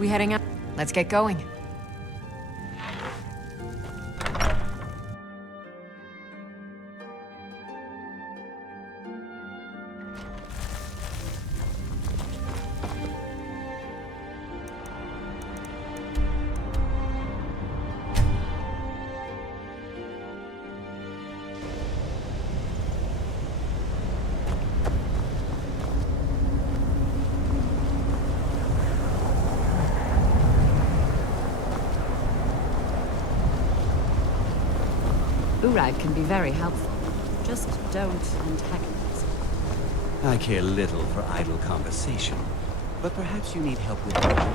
We heading out? Let's get going. Urag can be very helpful. Just don't antagonize. I care little for idle conversation, but perhaps you need help with that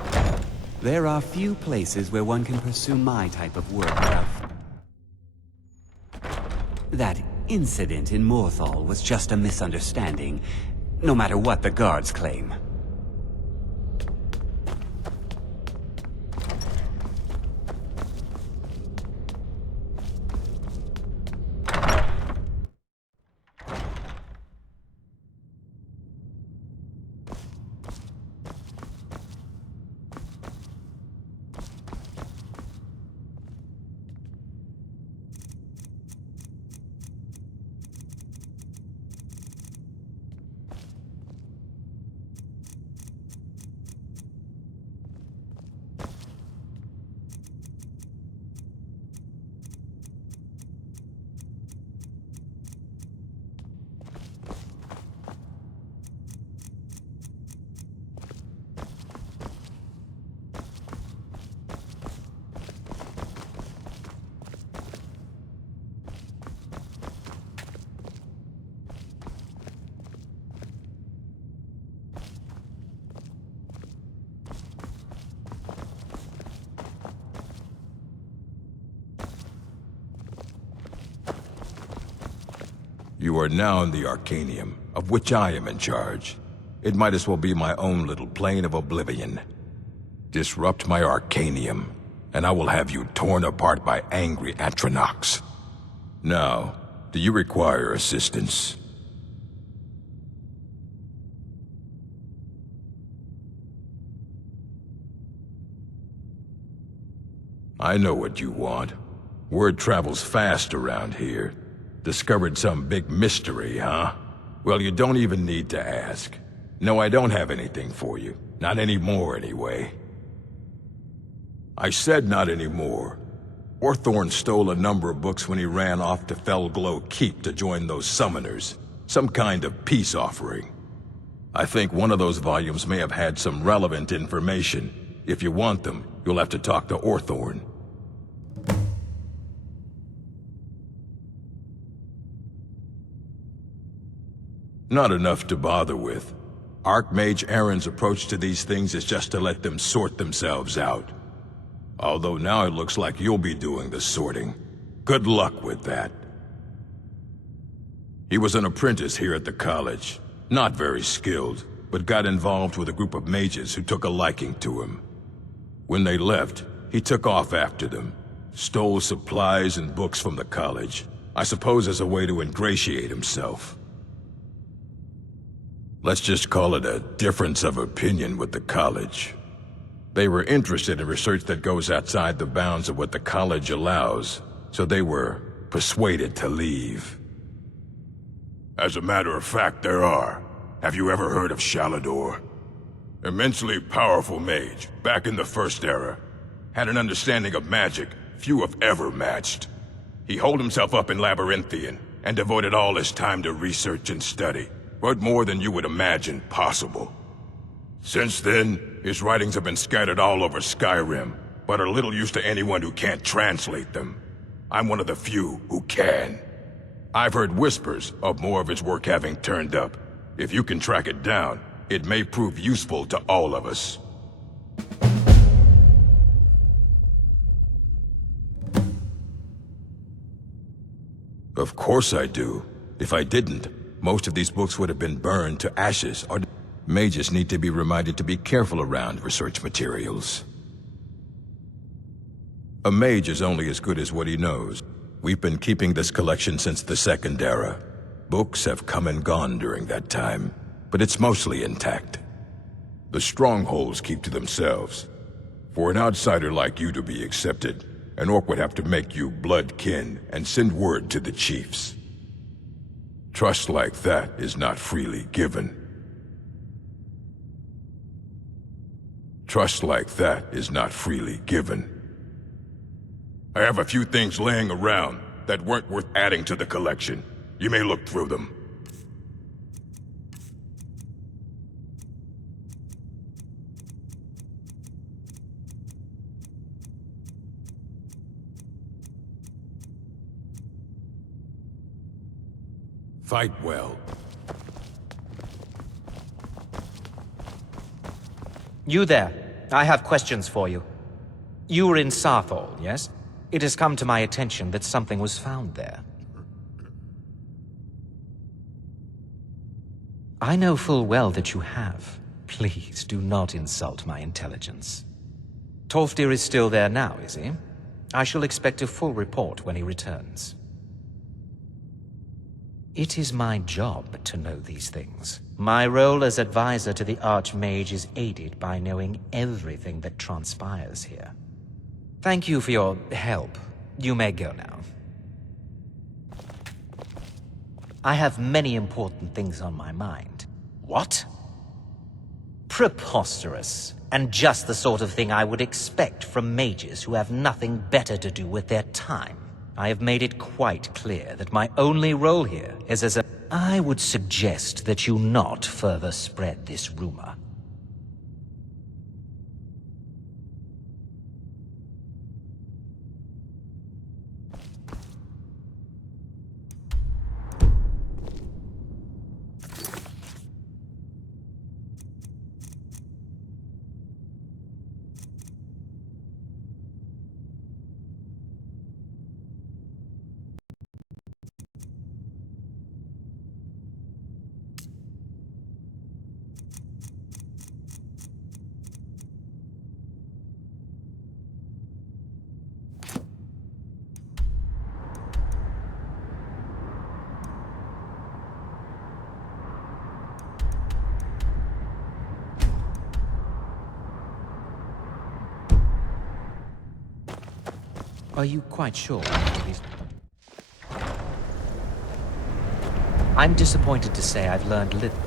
later. There are few places where one can pursue my type of work without... That incident in Morthal was just a misunderstanding, no matter what the guards claim. You are now in the Arcanium, of which I am in charge. It might as well be my own little plane of oblivion. Disrupt my Arcanium, and I will have you torn apart by angry Atronachs. Now, do you require assistance? I know what you want. Word travels fast around here. Discovered some big mystery, huh? Well, you don't even need to ask. No, I don't have anything for you. Not anymore, anyway. I said not anymore. Orthorn stole a number of books when he ran off to Felglow Keep to join those summoners. Some kind of peace offering. I think one of those volumes may have had some relevant information. If you want them, you'll have to talk to Orthorn. Not enough to bother with. Archmage Aaron's approach to these things is just to let them sort themselves out. Although now it looks like you'll be doing the sorting. Good luck with that. He was an apprentice here at the college. Not very skilled, but got involved with a group of mages who took a liking to him. When they left, he took off after them. Stole supplies and books from the college. I suppose as a way to ingratiate himself. Let's just call it a difference of opinion with the college. They were interested in research that goes outside the bounds of what the college allows, so they were persuaded to leave. As a matter of fact, there are. Have you ever heard of Shalador? Immensely powerful mage, back in the First Era. Had an understanding of magic few have ever matched. He holed himself up in Labyrinthian, and devoted all his time to research and study. But more than you would imagine possible. Since then, his writings have been scattered all over Skyrim, but are little use to anyone who can't translate them. I'm one of the few who can. I've heard whispers of more of his work having turned up. If you can track it down, it may prove useful to all of us. Of course I do. If I didn't, most of these books would have been burned to ashes, or mages need to be reminded to be careful around research materials. A mage is only as good as what he knows. We've been keeping this collection since the Second Era. Books have come and gone during that time, but it's mostly intact. The strongholds keep to themselves. For an outsider like you to be accepted, an orc would have to make you blood kin and send word to the chiefs. Trust like that is not freely given. Trust like that is not freely given. I have a few things laying around that weren't worth adding to the collection. You may look through them. Fight well. You there. I have questions for you. You were in Sarthol, yes? It has come to my attention that something was found there. I know full well that you have. Please do not insult my intelligence. Tolfdir is still there now, is he? I shall expect a full report when he returns. It is my job to know these things. My role as advisor to the Archmage is aided by knowing everything that transpires here. Thank you for your help. You may go now. I have many important things on my mind. What? Preposterous, and just the sort of thing I would expect from mages who have nothing better to do with their time. I have made it quite clear that my only role here is as a... I would suggest that you not further spread this rumor. Are you quite sure? I'm disappointed to say I've learned little.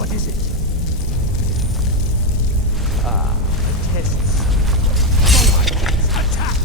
What is it? Ah, the tests. Attack!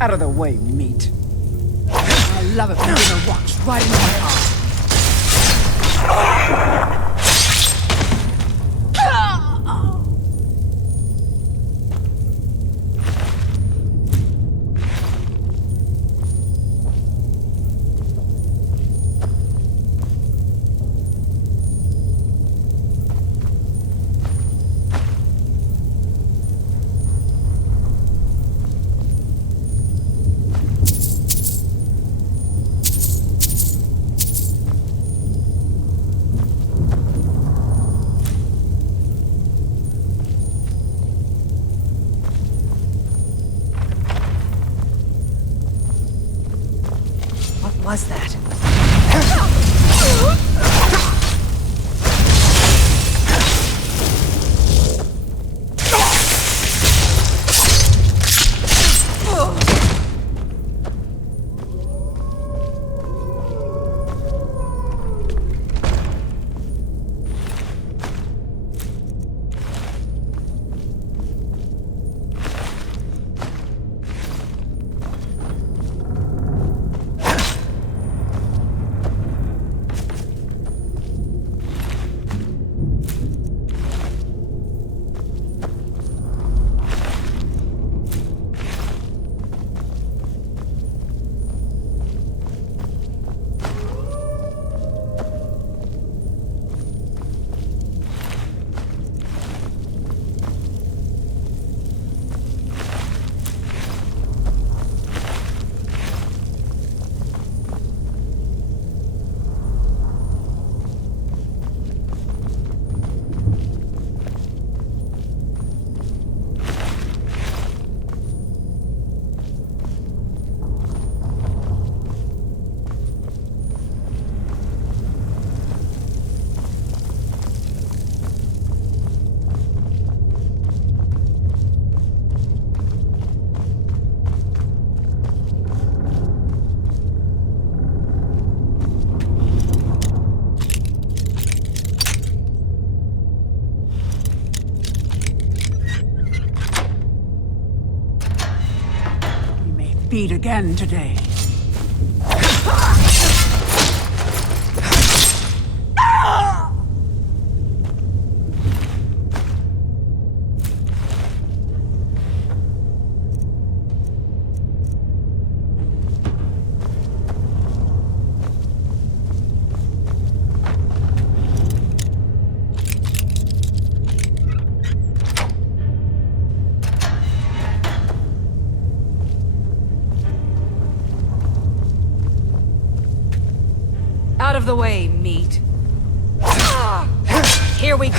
Out of the way, meat. I love it when dinner walks right into my heart. What was that? Feed again today. Out of the way, meat. Here we go.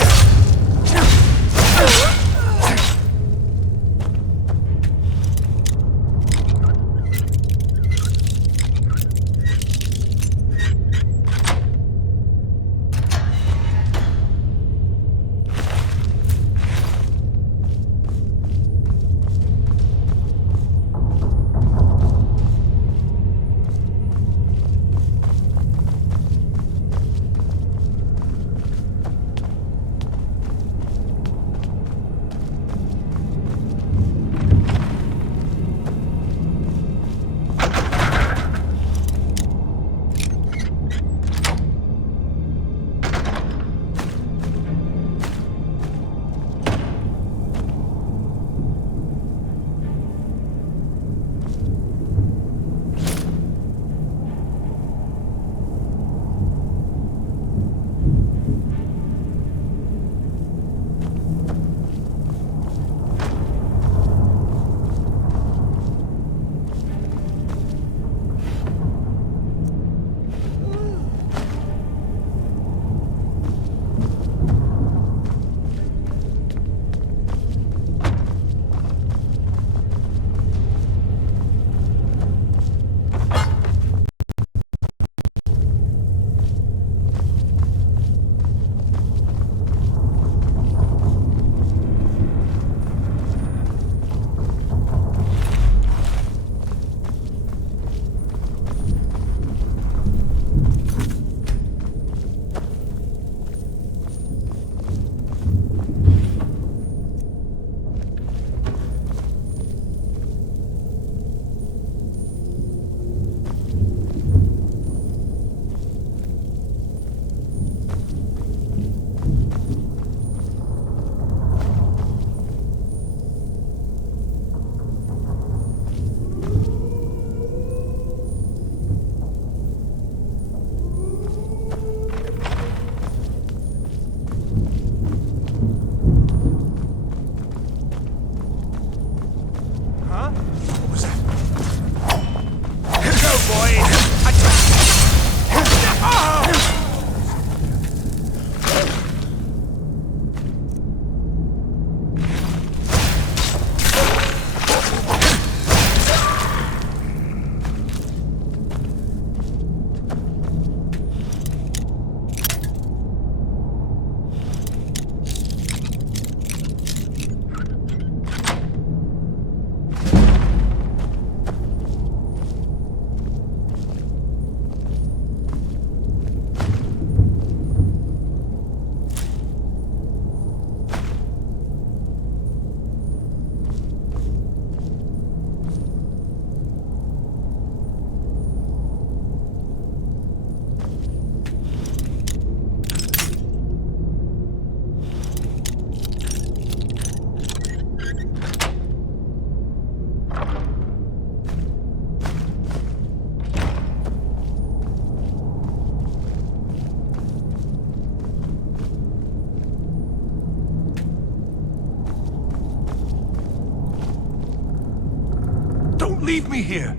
Leave me here!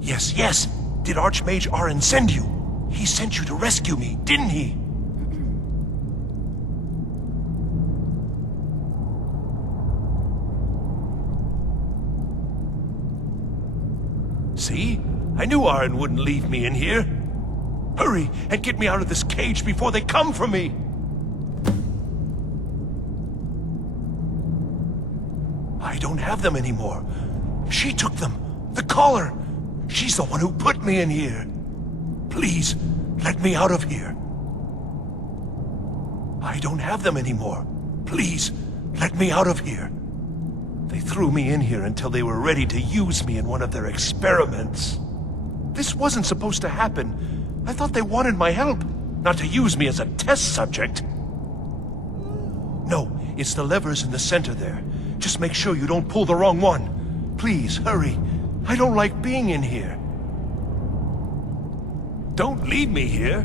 Yes. Did Archmage Arin send you? He sent you to rescue me, didn't he? See? I knew Arin wouldn't leave me in here. Hurry and get me out of this cage before they come for me! I don't have them anymore. She took them. The collar. She's the one who put me in here. Please, let me out of here. I don't have them anymore. Please, let me out of here. They threw me in here until they were ready to use me in one of their experiments. This wasn't supposed to happen. I thought they wanted my help, not to use me as a test subject. No, it's the levers in the center there. Just make sure you don't pull the wrong one. Please, hurry. I don't like being in here. Don't leave me here.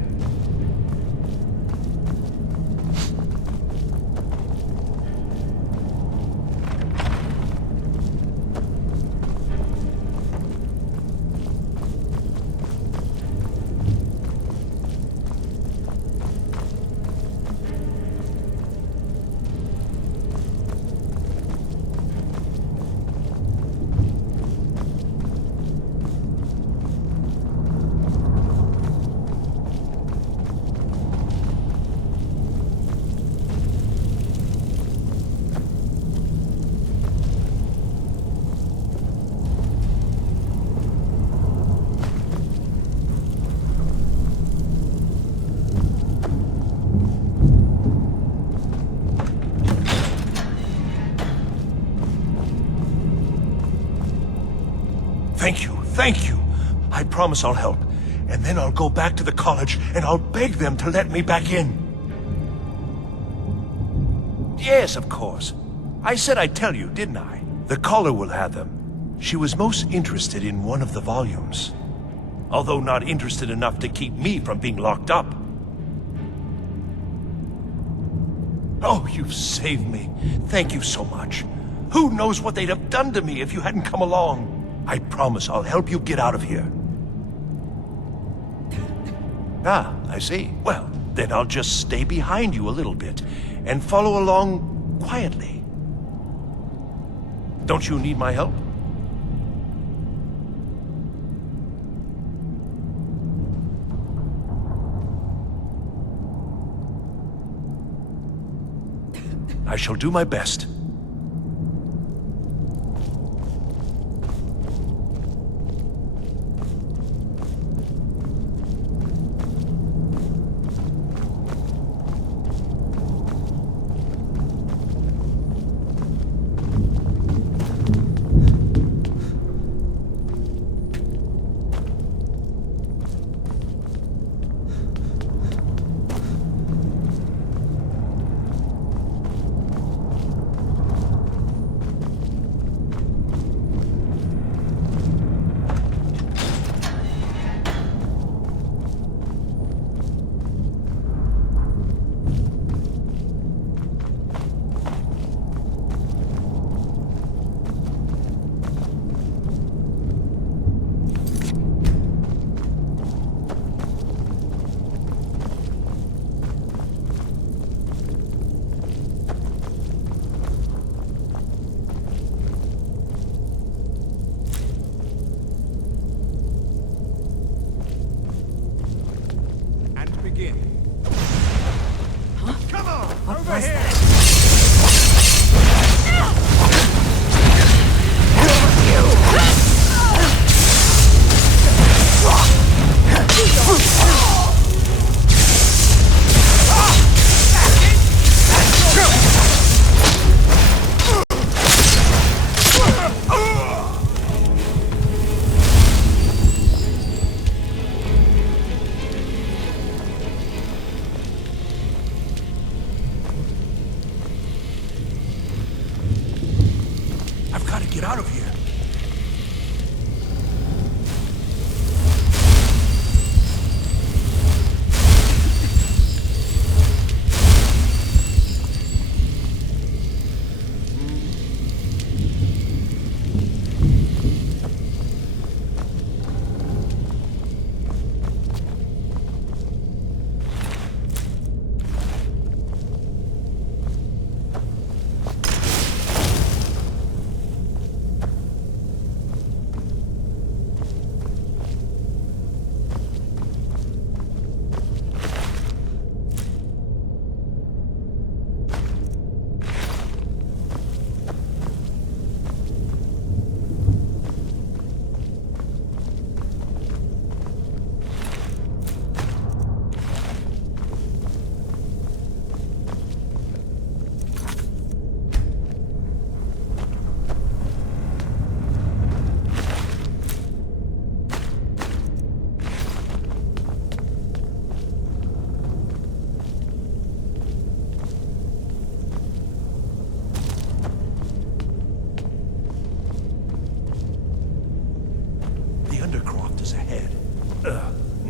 Thank you. I promise I'll help. And then I'll go back to the college and I'll beg them to let me back in. Yes, of course. I said I'd tell you, didn't I? The caller will have them. She was most interested in one of the volumes. Although not interested enough to keep me from being locked up. Oh, you've saved me. Thank you so much. Who knows what they'd have done to me if you hadn't come along? I promise I'll help you get out of here. Ah, I see. Well, then I'll just stay behind you a little bit and follow along quietly. Don't you need my help? I shall do my best. Get out of here.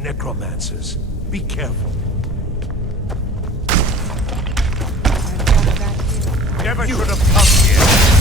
Necromancers. Be careful. Never should have come here.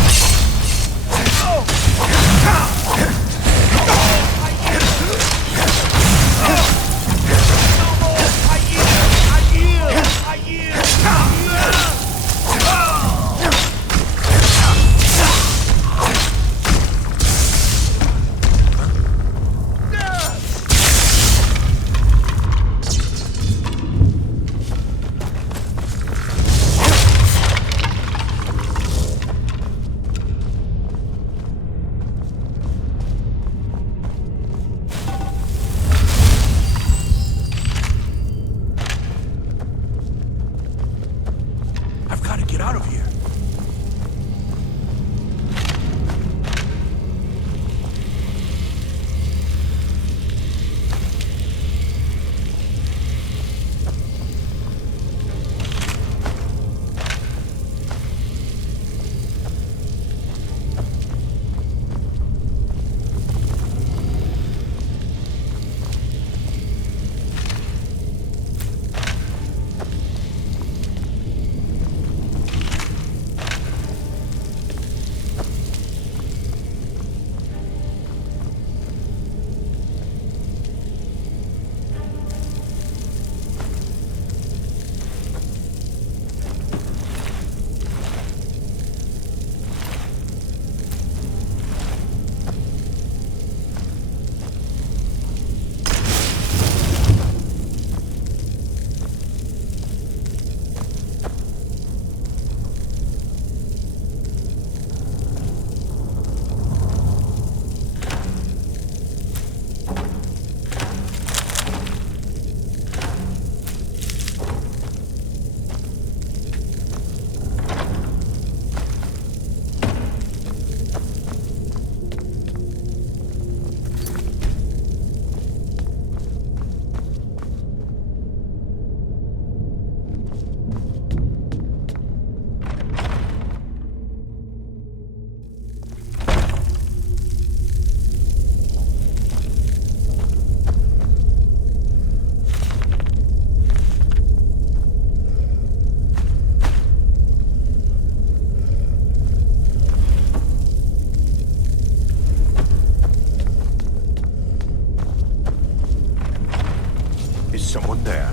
someone there.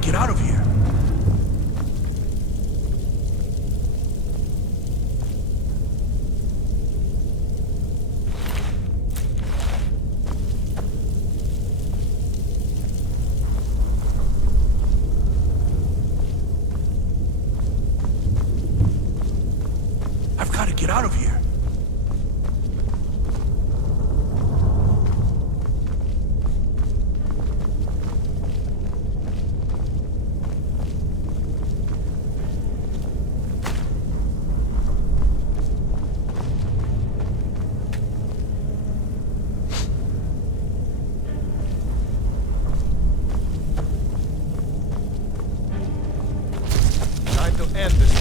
Get out of here! I've got to get out of here! To end this.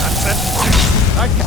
That's it. I can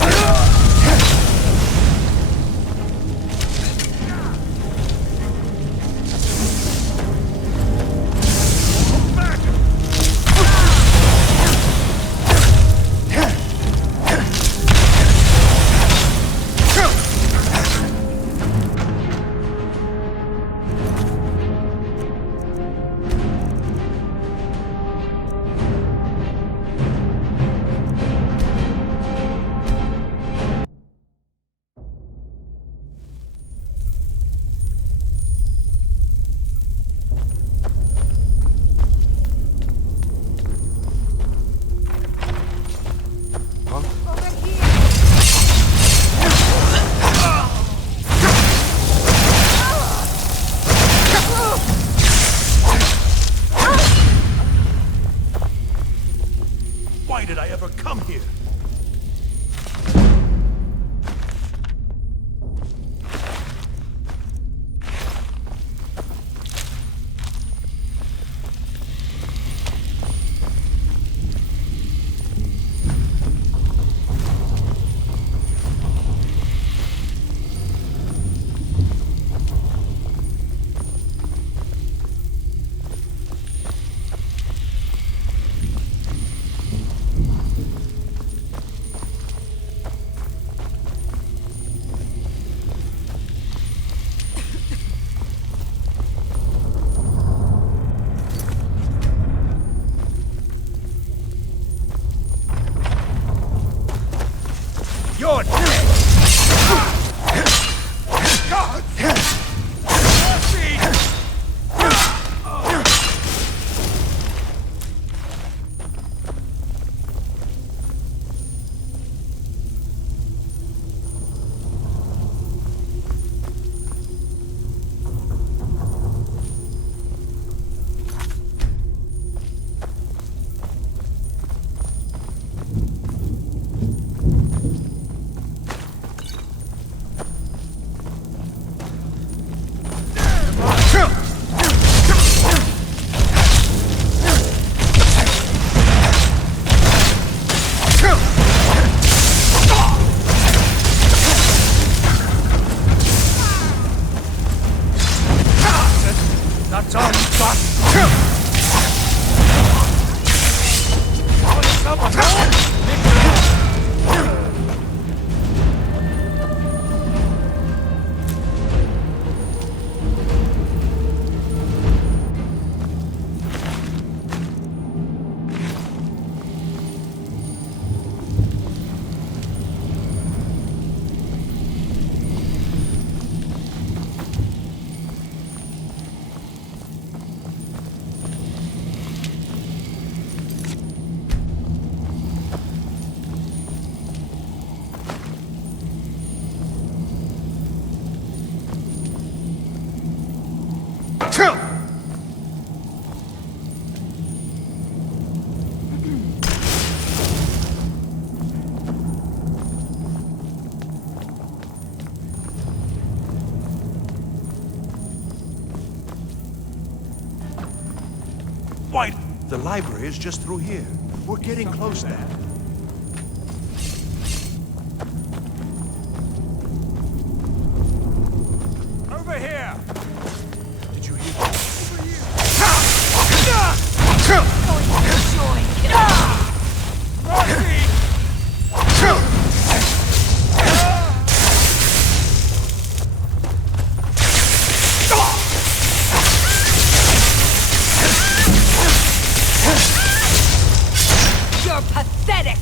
White, the library is just through here. We're getting close now. Over here! Did you hear that? You're pathetic!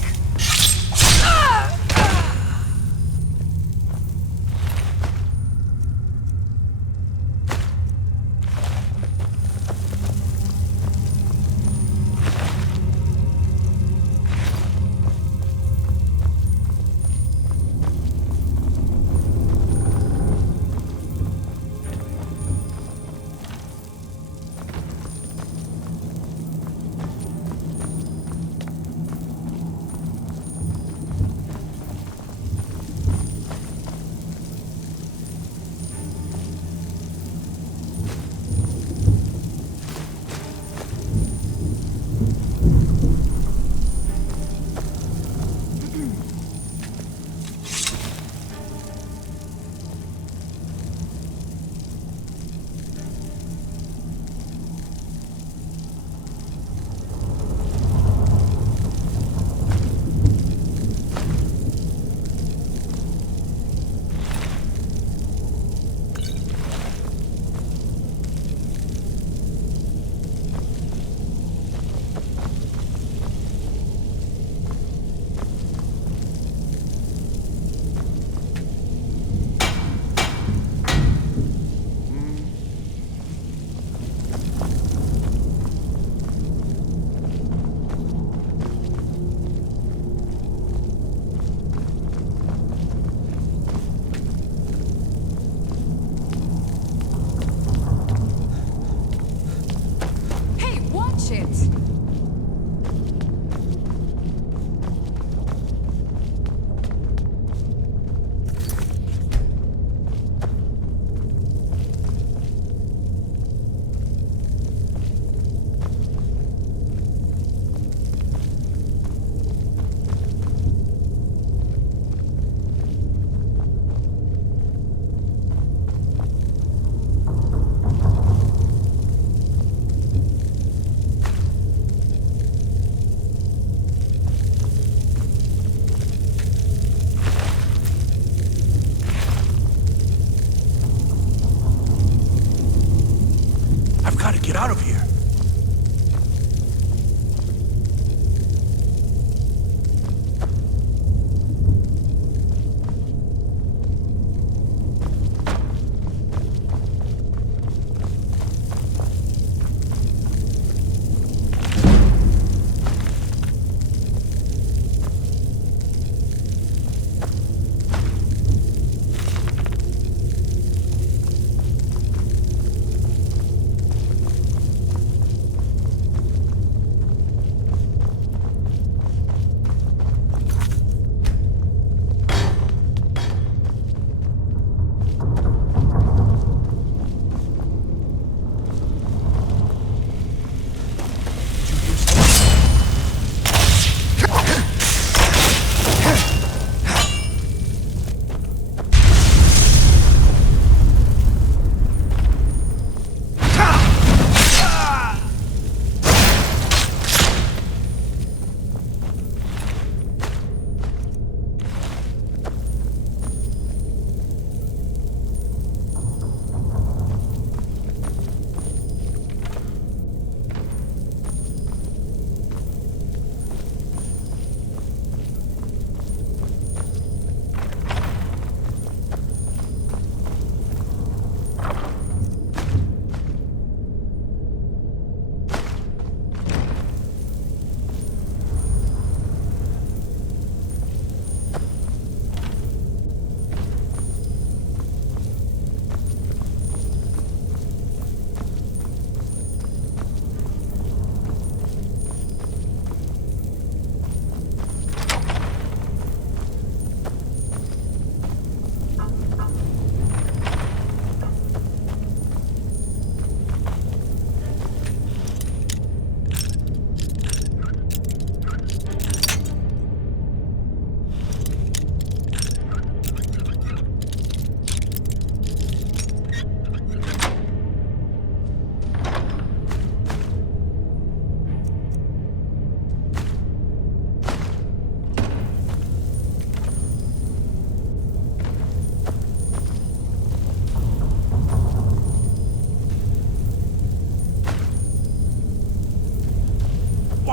Hey, watch it! I've got to get out of here.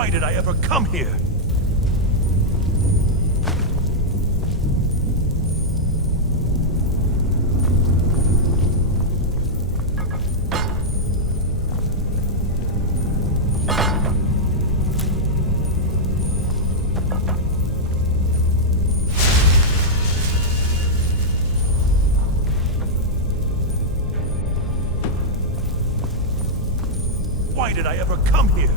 Why did I ever come here? Why did I ever come here?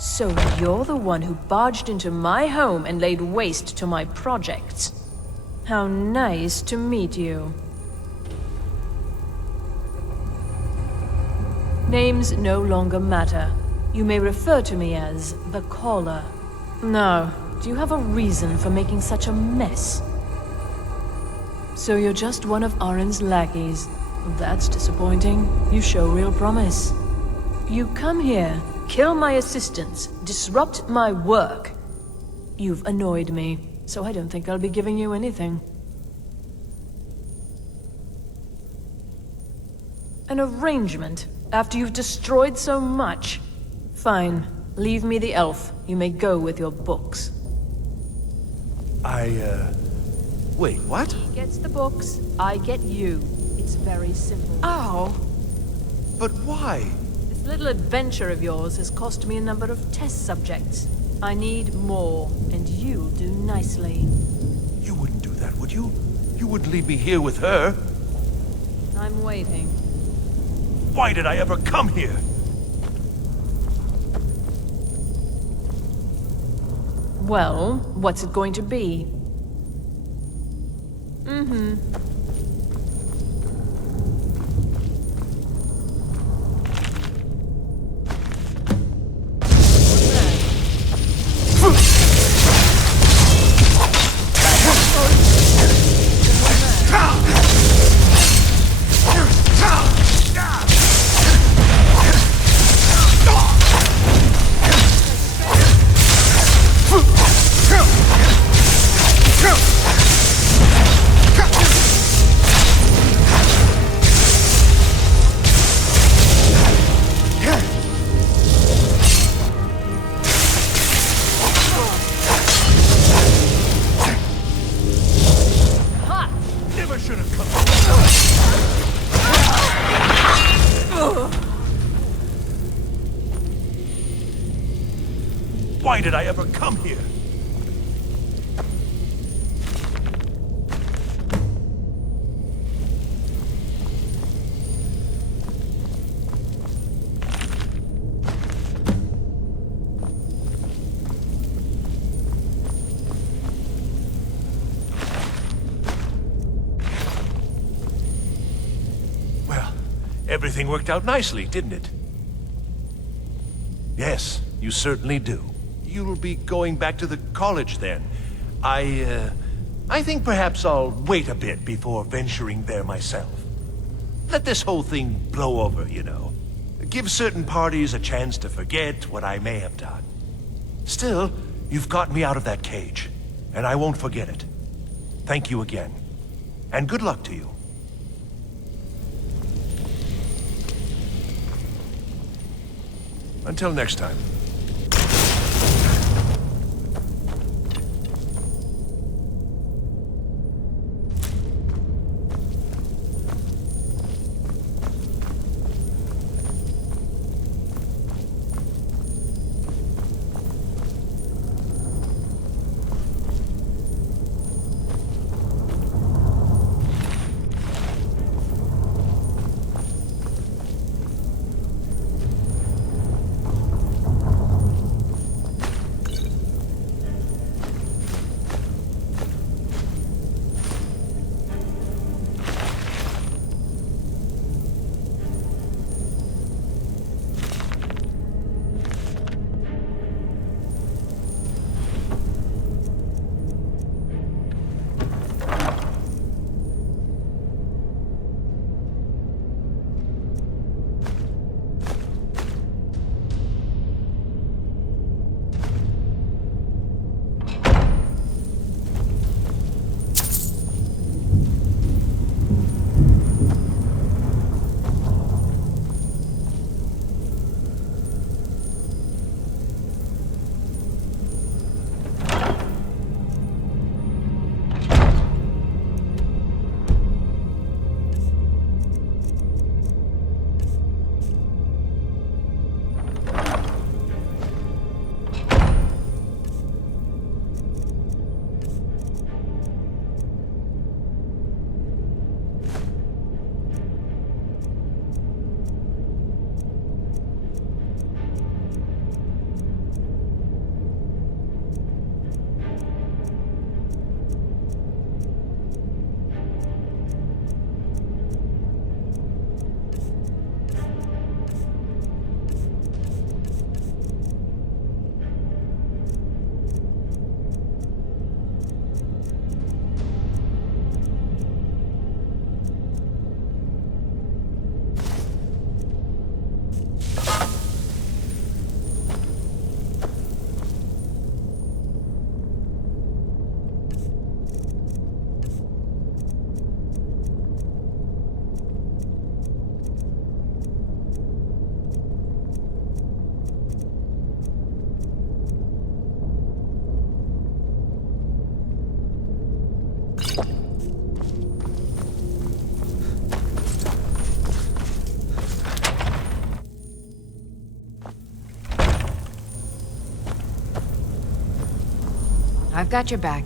So you're the one who barged into my home and laid waste to my projects. How nice to meet you. Names no longer matter. You may refer to me as the Caller. Now, do you have a reason for making such a mess? So you're just one of Arin's lackeys. That's disappointing. You show real promise. You come here, kill my assistants, disrupt my work. You've annoyed me, so I don't think I'll be giving you anything. An arrangement, after you've destroyed so much? Fine, leave me the elf. You may go with your books. Wait, what? He gets the books, I get you. It's very simple. Ow! But why? This little adventure of yours has cost me a number of test subjects. I need more, and you'll do nicely. You wouldn't do that, would you? You wouldn't leave me here with her. I'm waiting. Why did I ever come here? Well, what's it going to be? Never should have come. Why did I ever come here? Well, everything worked out nicely, didn't it? Yes, you certainly do. You'll be going back to the college then. I think perhaps I'll wait a bit before venturing there myself. Let this whole thing blow over, you know. Give certain parties a chance to forget what I may have done. Still, you've got me out of that cage, and I won't forget it. Thank you again, and good luck to you. Until next time. I've got your back.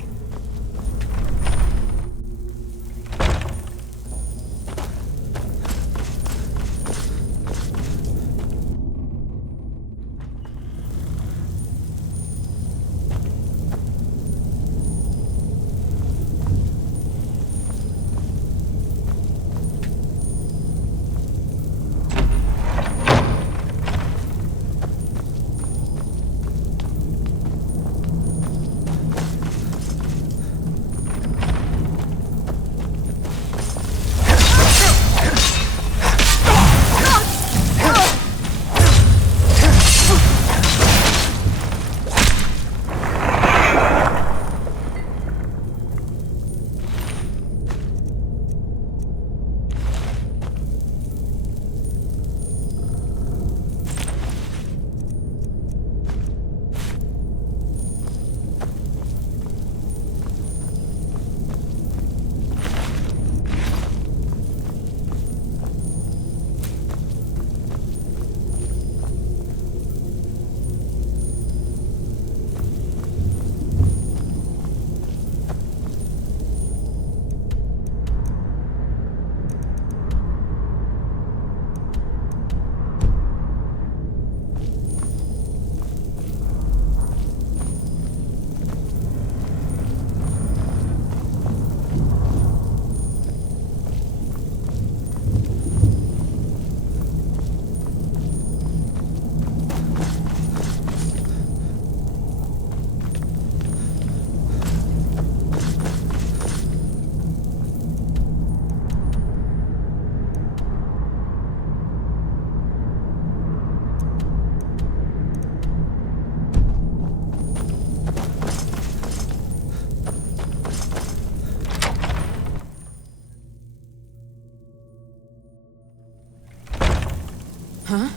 Huh?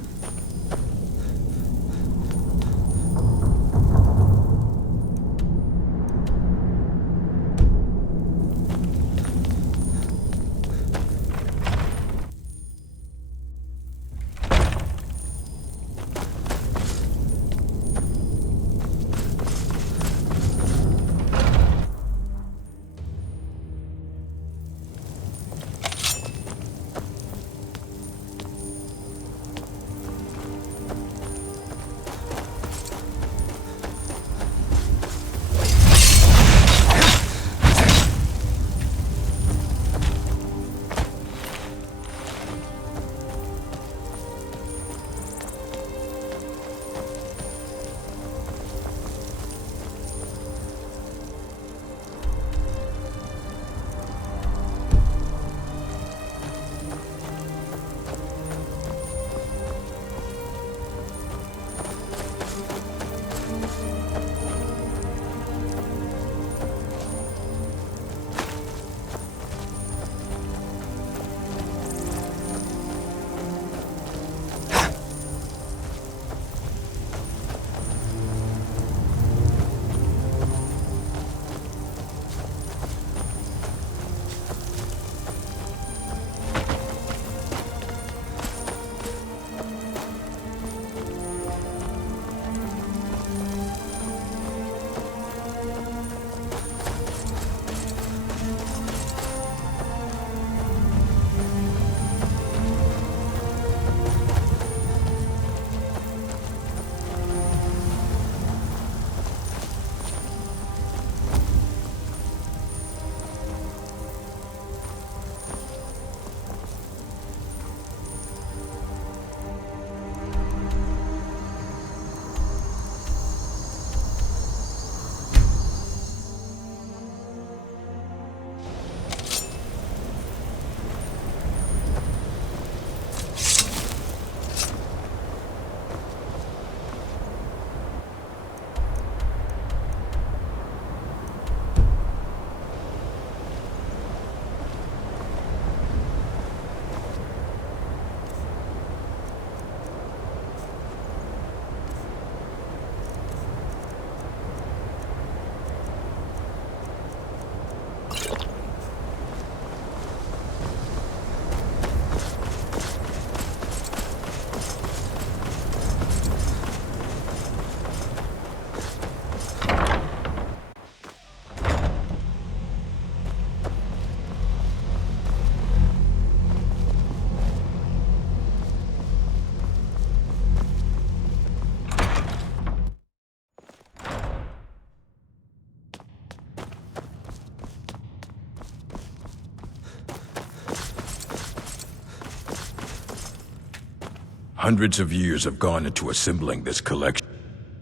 Hundreds of years have gone into assembling this collection.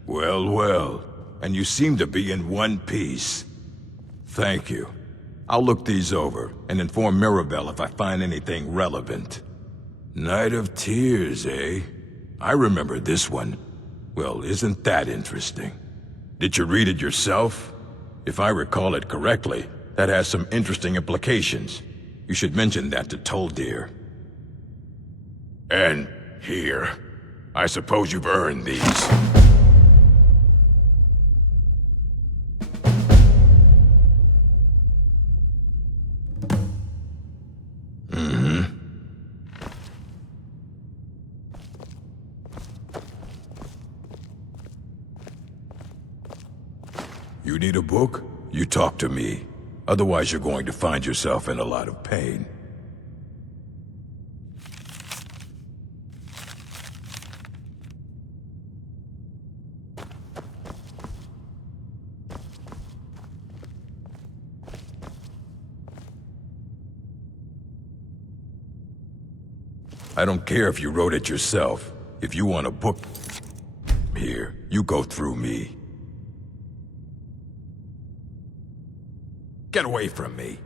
Well, well, and you seem to be in one piece. Thank you. I'll look these over and inform Mirabelle if I find anything relevant. Night of Tears, eh? I remember this one. Well, isn't that interesting? Did you read it yourself? If I recall it correctly, that has some interesting implications. You should mention that to Toldir. And here. I suppose you've earned these. You need a book? You talk to me. Otherwise you're going to find yourself in a lot of pain. I don't care if you wrote it yourself. If you want a book here, you go through me. Get away from me.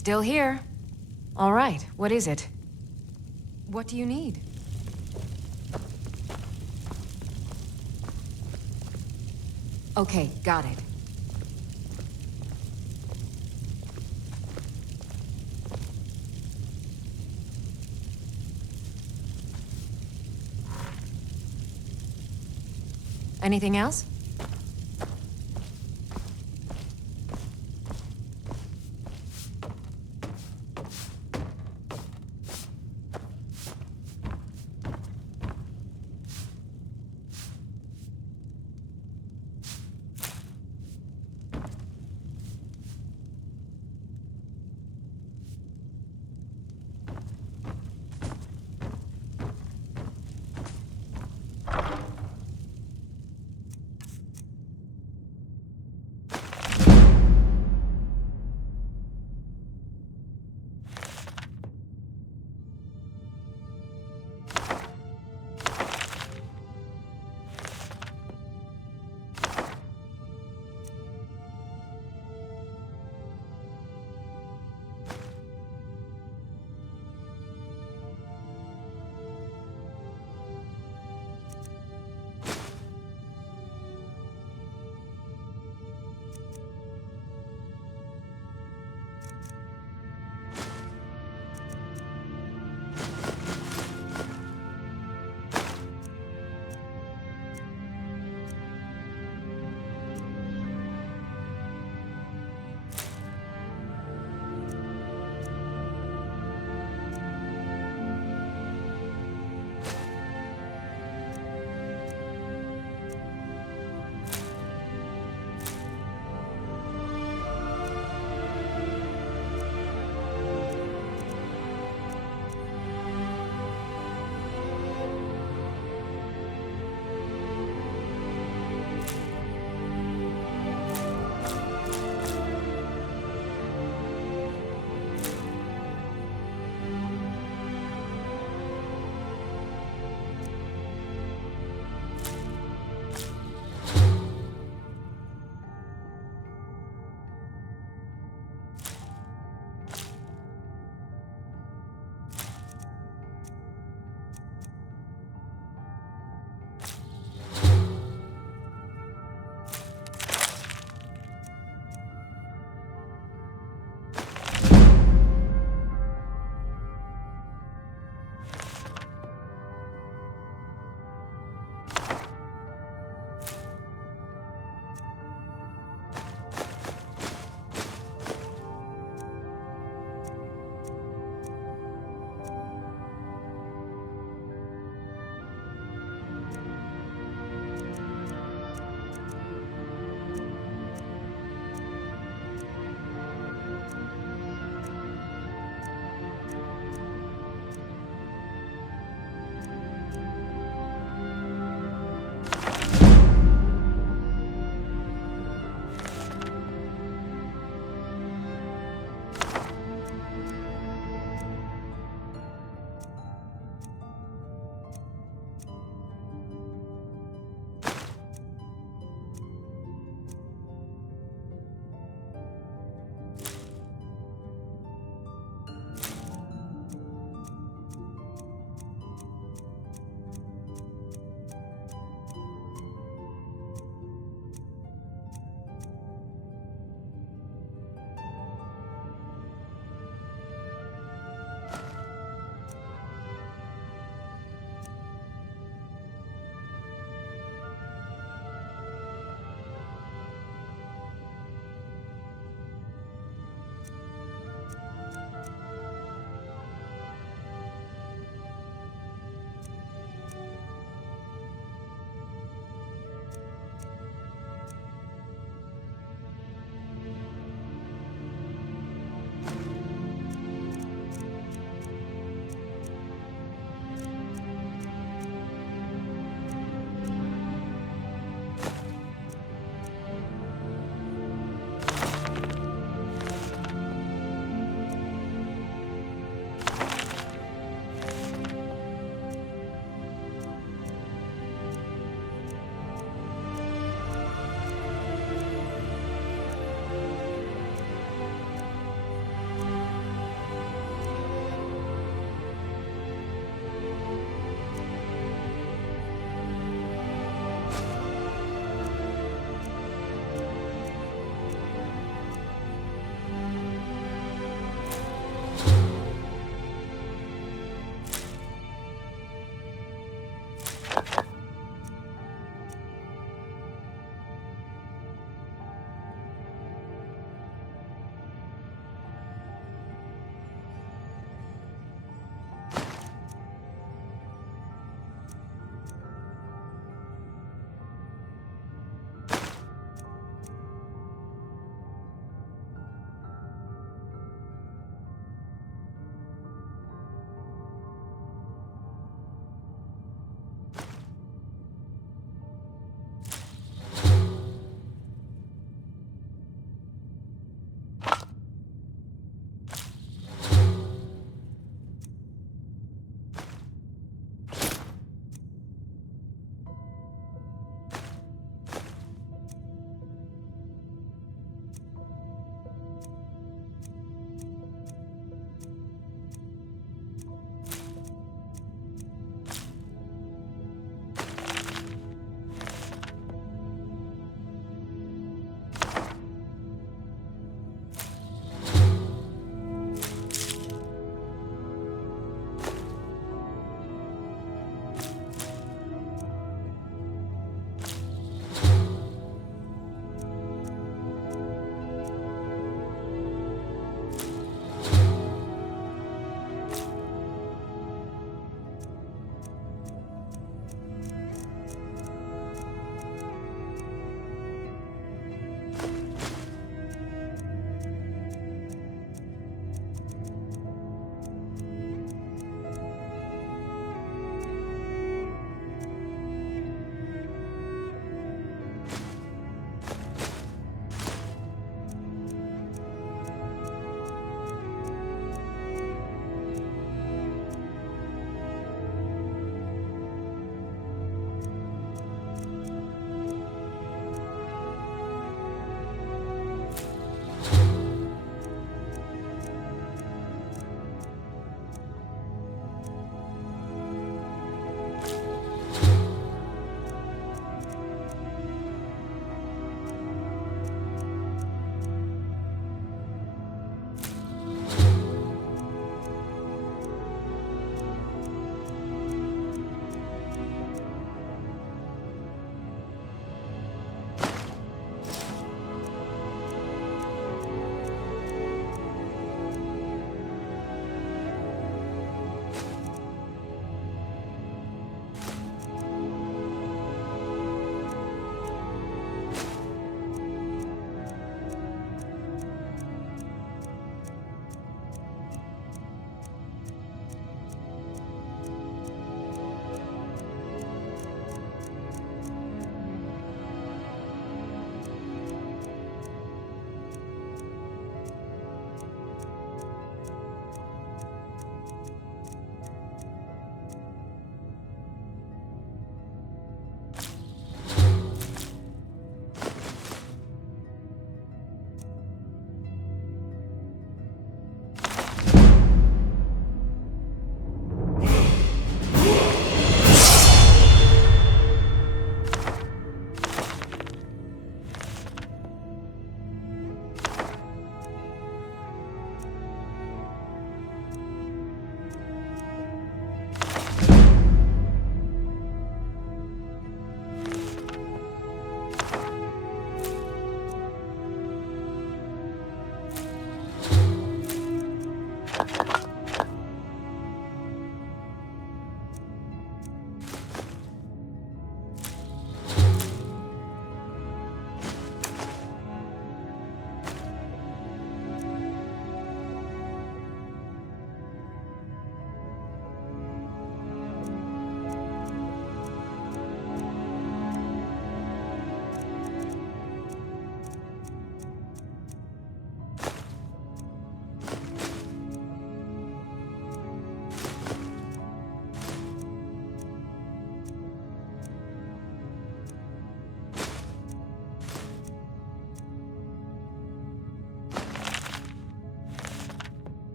Still here. All right, what is it? What do you need? Okay, got it. Anything else?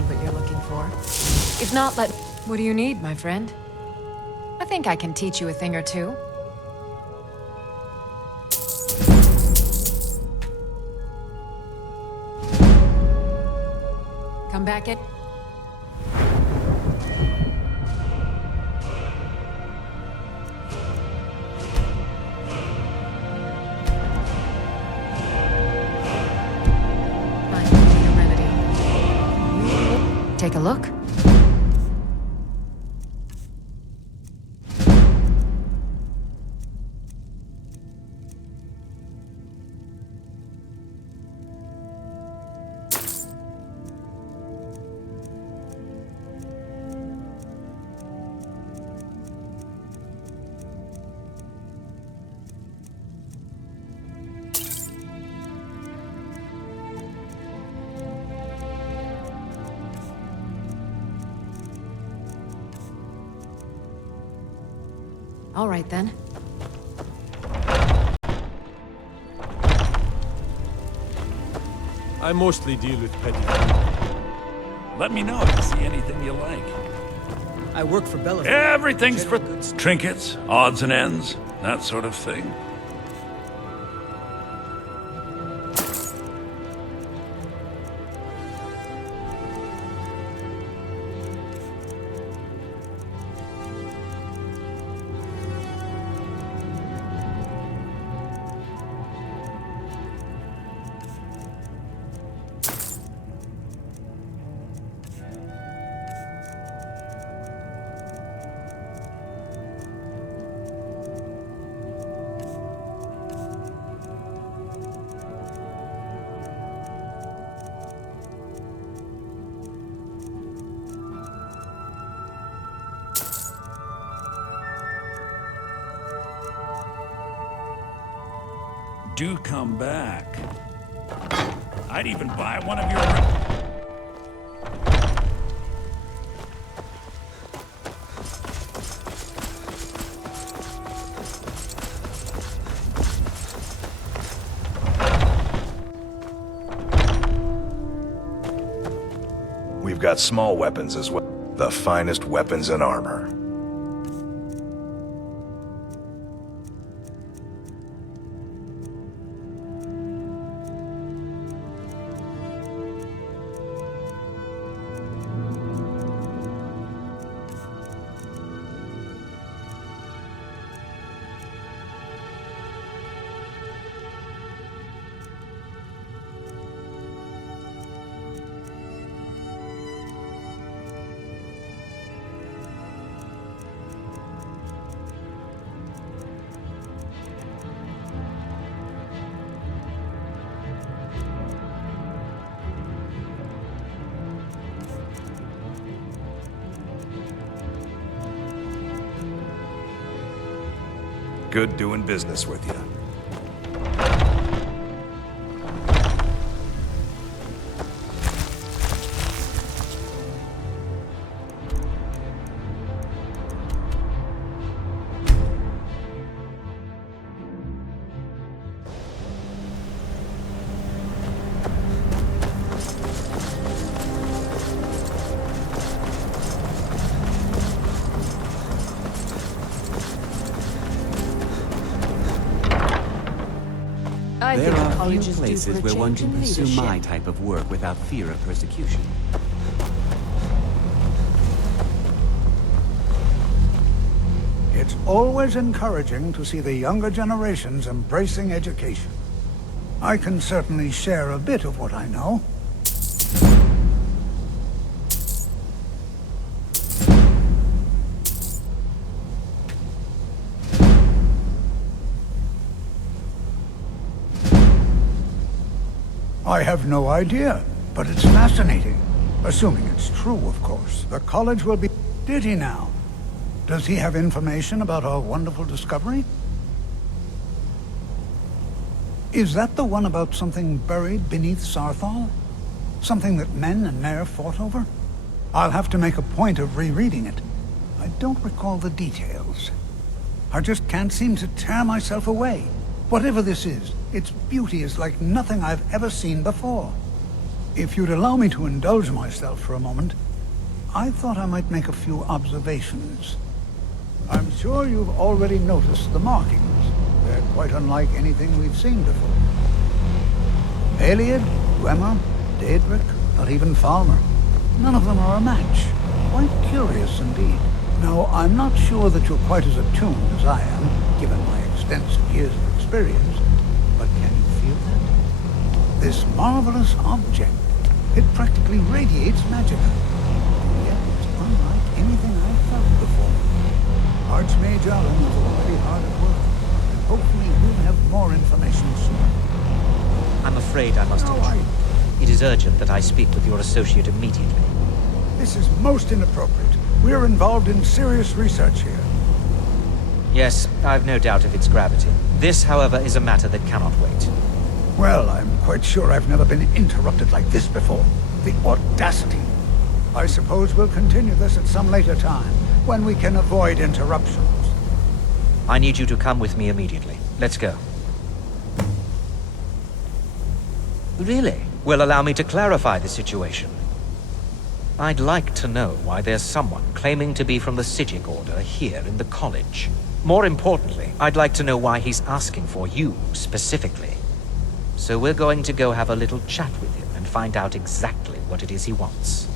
find what you're looking for. If not, What do you need, my friend? I think I can teach you a thing or two. Come back at... I need a remedy. Take a look. All right, then. I mostly deal with petty people. Let me know if you see anything you like. I work for Bella. Everything's for trinkets, odds and ends, that sort of thing. Do come back. I'd even buy one of your... We've got small weapons as well. The finest weapons and armor. Good doing business with you. I There think are few college is due for places a where one change can in pursue leadership. my type of work without fear of persecution. It's always encouraging to see the younger generations embracing education. I can certainly share a bit of what I know. I have no idea, but it's fascinating. Assuming it's true, of course. The college will be... Did he now? Does he have information about our wonderful discovery? Is that the one about something buried beneath Sarthal? Something that men and Mare fought over? I'll have to make a point of rereading it. I don't recall the details. I just can't seem to tear myself away. Whatever this is, its beauty is like nothing I've ever seen before. If you'd allow me to indulge myself for a moment, I thought I might make a few observations. I'm sure you've already noticed the markings. They're quite unlike anything we've seen before. Aliad, Gwemmer, Daedric, not even Falmer. None of them are a match. Quite curious indeed. Now, I'm not sure that you're quite as attuned as I am, given my extensive years of experience, but can you feel that? This marvelous object, it practically radiates magic. And yet it's unlike anything I've felt before. Archmage Allen is already hard at work, and hopefully we'll have more information soon. I'm afraid I must intrude. It is urgent that I speak with your associate immediately. This is most inappropriate. We're involved in serious research here. Yes, I've no doubt of its gravity. This, however, is a matter that cannot wait. Well, I'm quite sure I've never been interrupted like this before. The audacity. I suppose we'll continue this at some later time, when we can avoid interruptions. I need you to come with me immediately. Let's go. Really? Well, allow me to clarify the situation. I'd like to know why there's someone claiming to be from the Psijic Order here in the college. More importantly, I'd like to know why he's asking for you, specifically. So we're going to go have a little chat with him and find out exactly what it is he wants.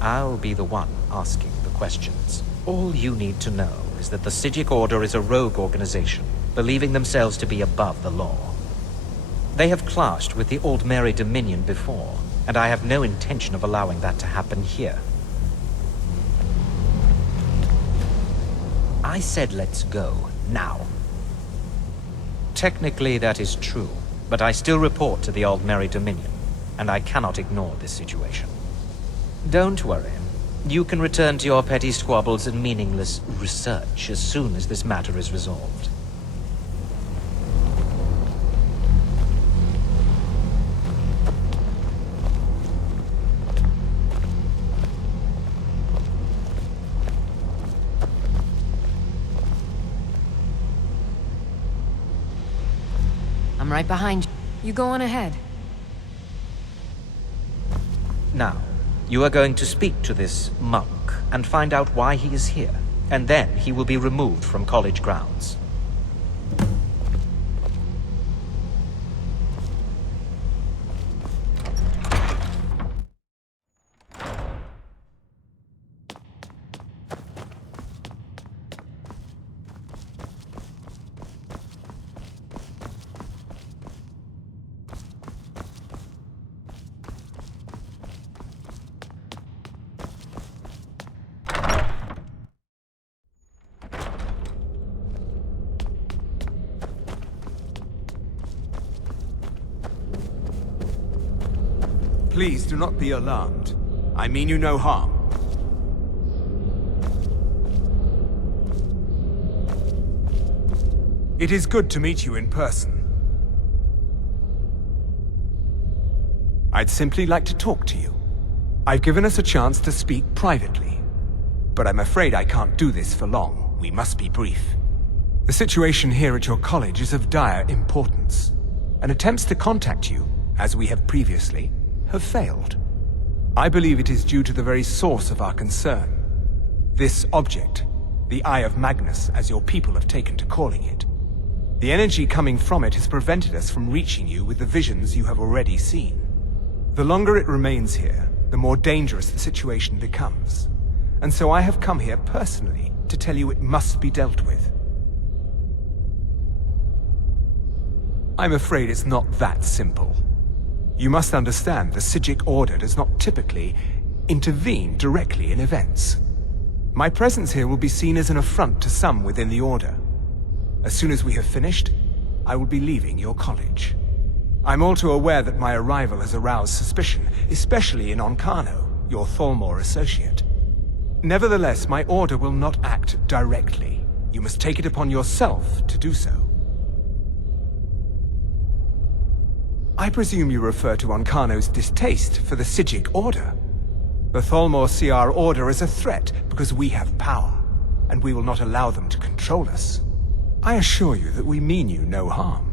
I'll be the one asking the questions. All you need to know is that the Psijic Order is a rogue organization, believing themselves to be above the law. They have clashed with the Old Mary Dominion before, and I have no intention of allowing that to happen here. I said let's go, now. Technically that is true, but I still report to the Old Mary Dominion, and I cannot ignore this situation. Don't worry. You can return to your petty squabbles and meaningless research as soon as this matter is resolved. I'm right behind you. You go on ahead. Now, you are going to speak to this monk and find out why he is here, and then he will be removed from college grounds. Please do not be alarmed. I mean you no harm. It is good to meet you in person. I'd simply like to talk to you. I've given us a chance to speak privately. But I'm afraid I can't do this for long. We must be brief. The situation here at your college is of dire importance, and attempts to contact you, as we have previously, have failed. I believe it is due to the very source of our concern. This object, the Eye of Magnus, as your people have taken to calling it. The energy coming from it has prevented us from reaching you with the visions you have already seen. The longer it remains here, the more dangerous the situation becomes. And so I have come here personally to tell you it must be dealt with. I'm afraid it's not that simple. You must understand the Psijic Order does not typically intervene directly in events. My presence here will be seen as an affront to some within the Order. As soon as we have finished, I will be leaving your college. I'm all too aware that my arrival has aroused suspicion, especially in Onkano, your Thalmor associate. Nevertheless, my Order will not act directly. You must take it upon yourself to do so. I presume you refer to Onkano's distaste for the Psijic Order. The Thalmor see our Order as a threat because we have power, and we will not allow them to control us. I assure you that we mean you no harm.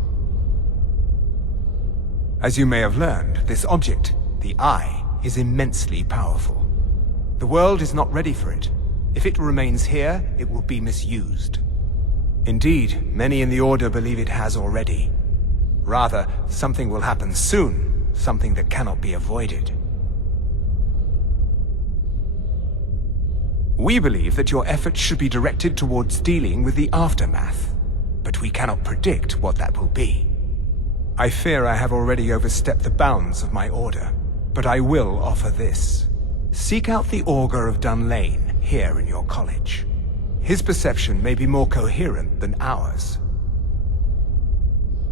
As you may have learned, this object, the Eye, is immensely powerful. The world is not ready for it. If it remains here, it will be misused. Indeed, many in the Order believe it has already. Rather, something will happen soon, something that cannot be avoided. We believe that your efforts should be directed towards dealing with the aftermath, but we cannot predict what that will be. I fear I have already overstepped the bounds of my order, but I will offer this. Seek out the Augur of Dunlane here in your college. His perception may be more coherent than ours.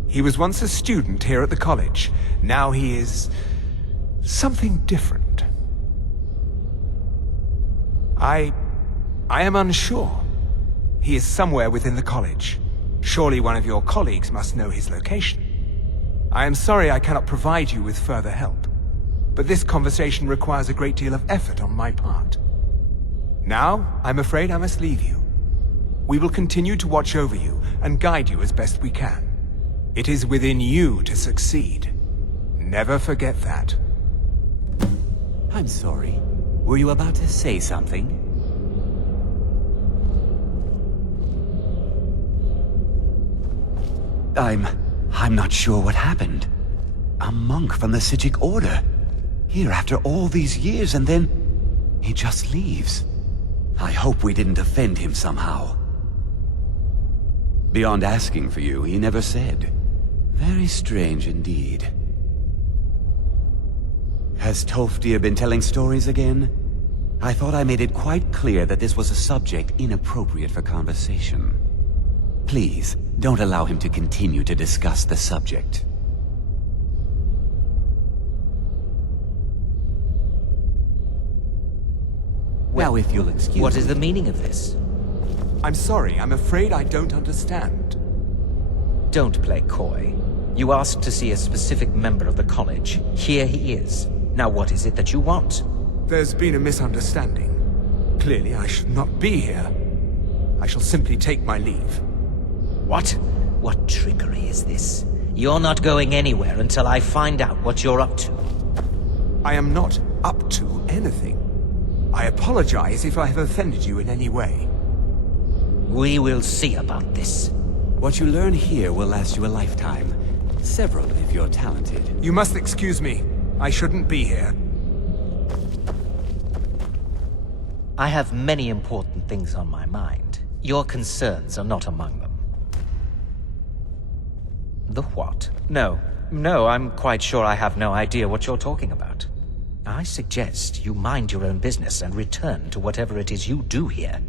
He was once a student here at the college. Now he is something different. I am unsure. He is somewhere within the college. Surely one of your colleagues must know his location. I am sorry I cannot provide you with further help, but this conversation requires a great deal of effort on my part. Now, I'm afraid I must leave you. We will continue to watch over you and guide you as best we can. It is within you to succeed. Never forget that. I'm sorry. Were you about to say something? I'm not sure what happened. A monk from the Sijic Order. Here after all these years, and then he just leaves. I hope we didn't offend him somehow. Beyond asking for you, he never said. Very strange indeed. Has Tolfdir been telling stories again? I thought I made it quite clear that this was a subject inappropriate for conversation. Please, don't allow him to continue to discuss the subject. Well, now, if you'll excuse me. What is the meaning of this? I'm sorry, I'm afraid I don't understand. Don't play coy. You asked to see a specific member of the college. Here he is. Now what is it that you want? There's been a misunderstanding. Clearly, I should not be here. I shall simply take my leave. What? What trickery is this? You're not going anywhere until I find out what you're up to. I am not up to anything. I apologize if I have offended you in any way. We will see about this. What you learn here will last you a lifetime. Several, if you're talented. You must excuse me. I shouldn't be here. I have many important things on my mind. Your concerns are not among them. The what? No, I'm quite sure I have no idea what you're talking about. I suggest you mind your own business and return to whatever it is you do here.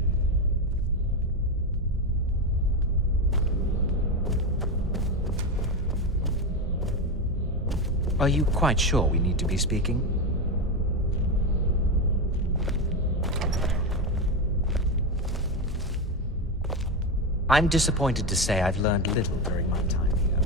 Are you quite sure we need to be speaking? I'm disappointed to say I've learned little during my time here.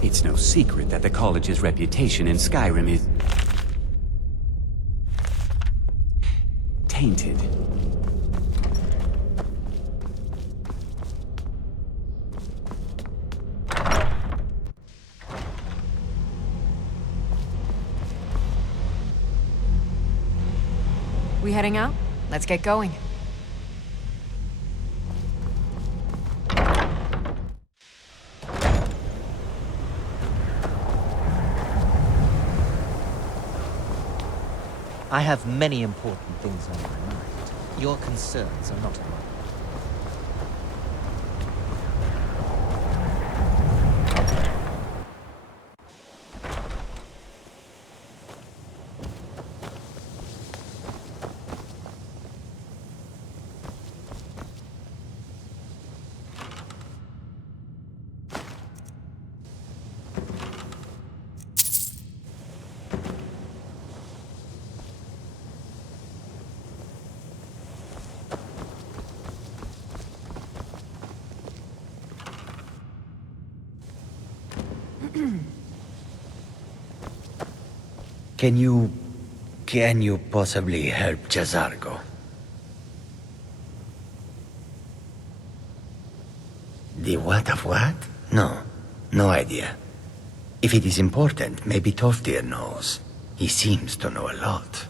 It's no secret that the college's reputation in Skyrim is tainted. We heading out? Let's get going. I have many important things on my mind. Your concerns are not among them. Can you possibly help Jazargo? The what of what? No idea. If it is important, maybe Toftir knows. He seems to know a lot.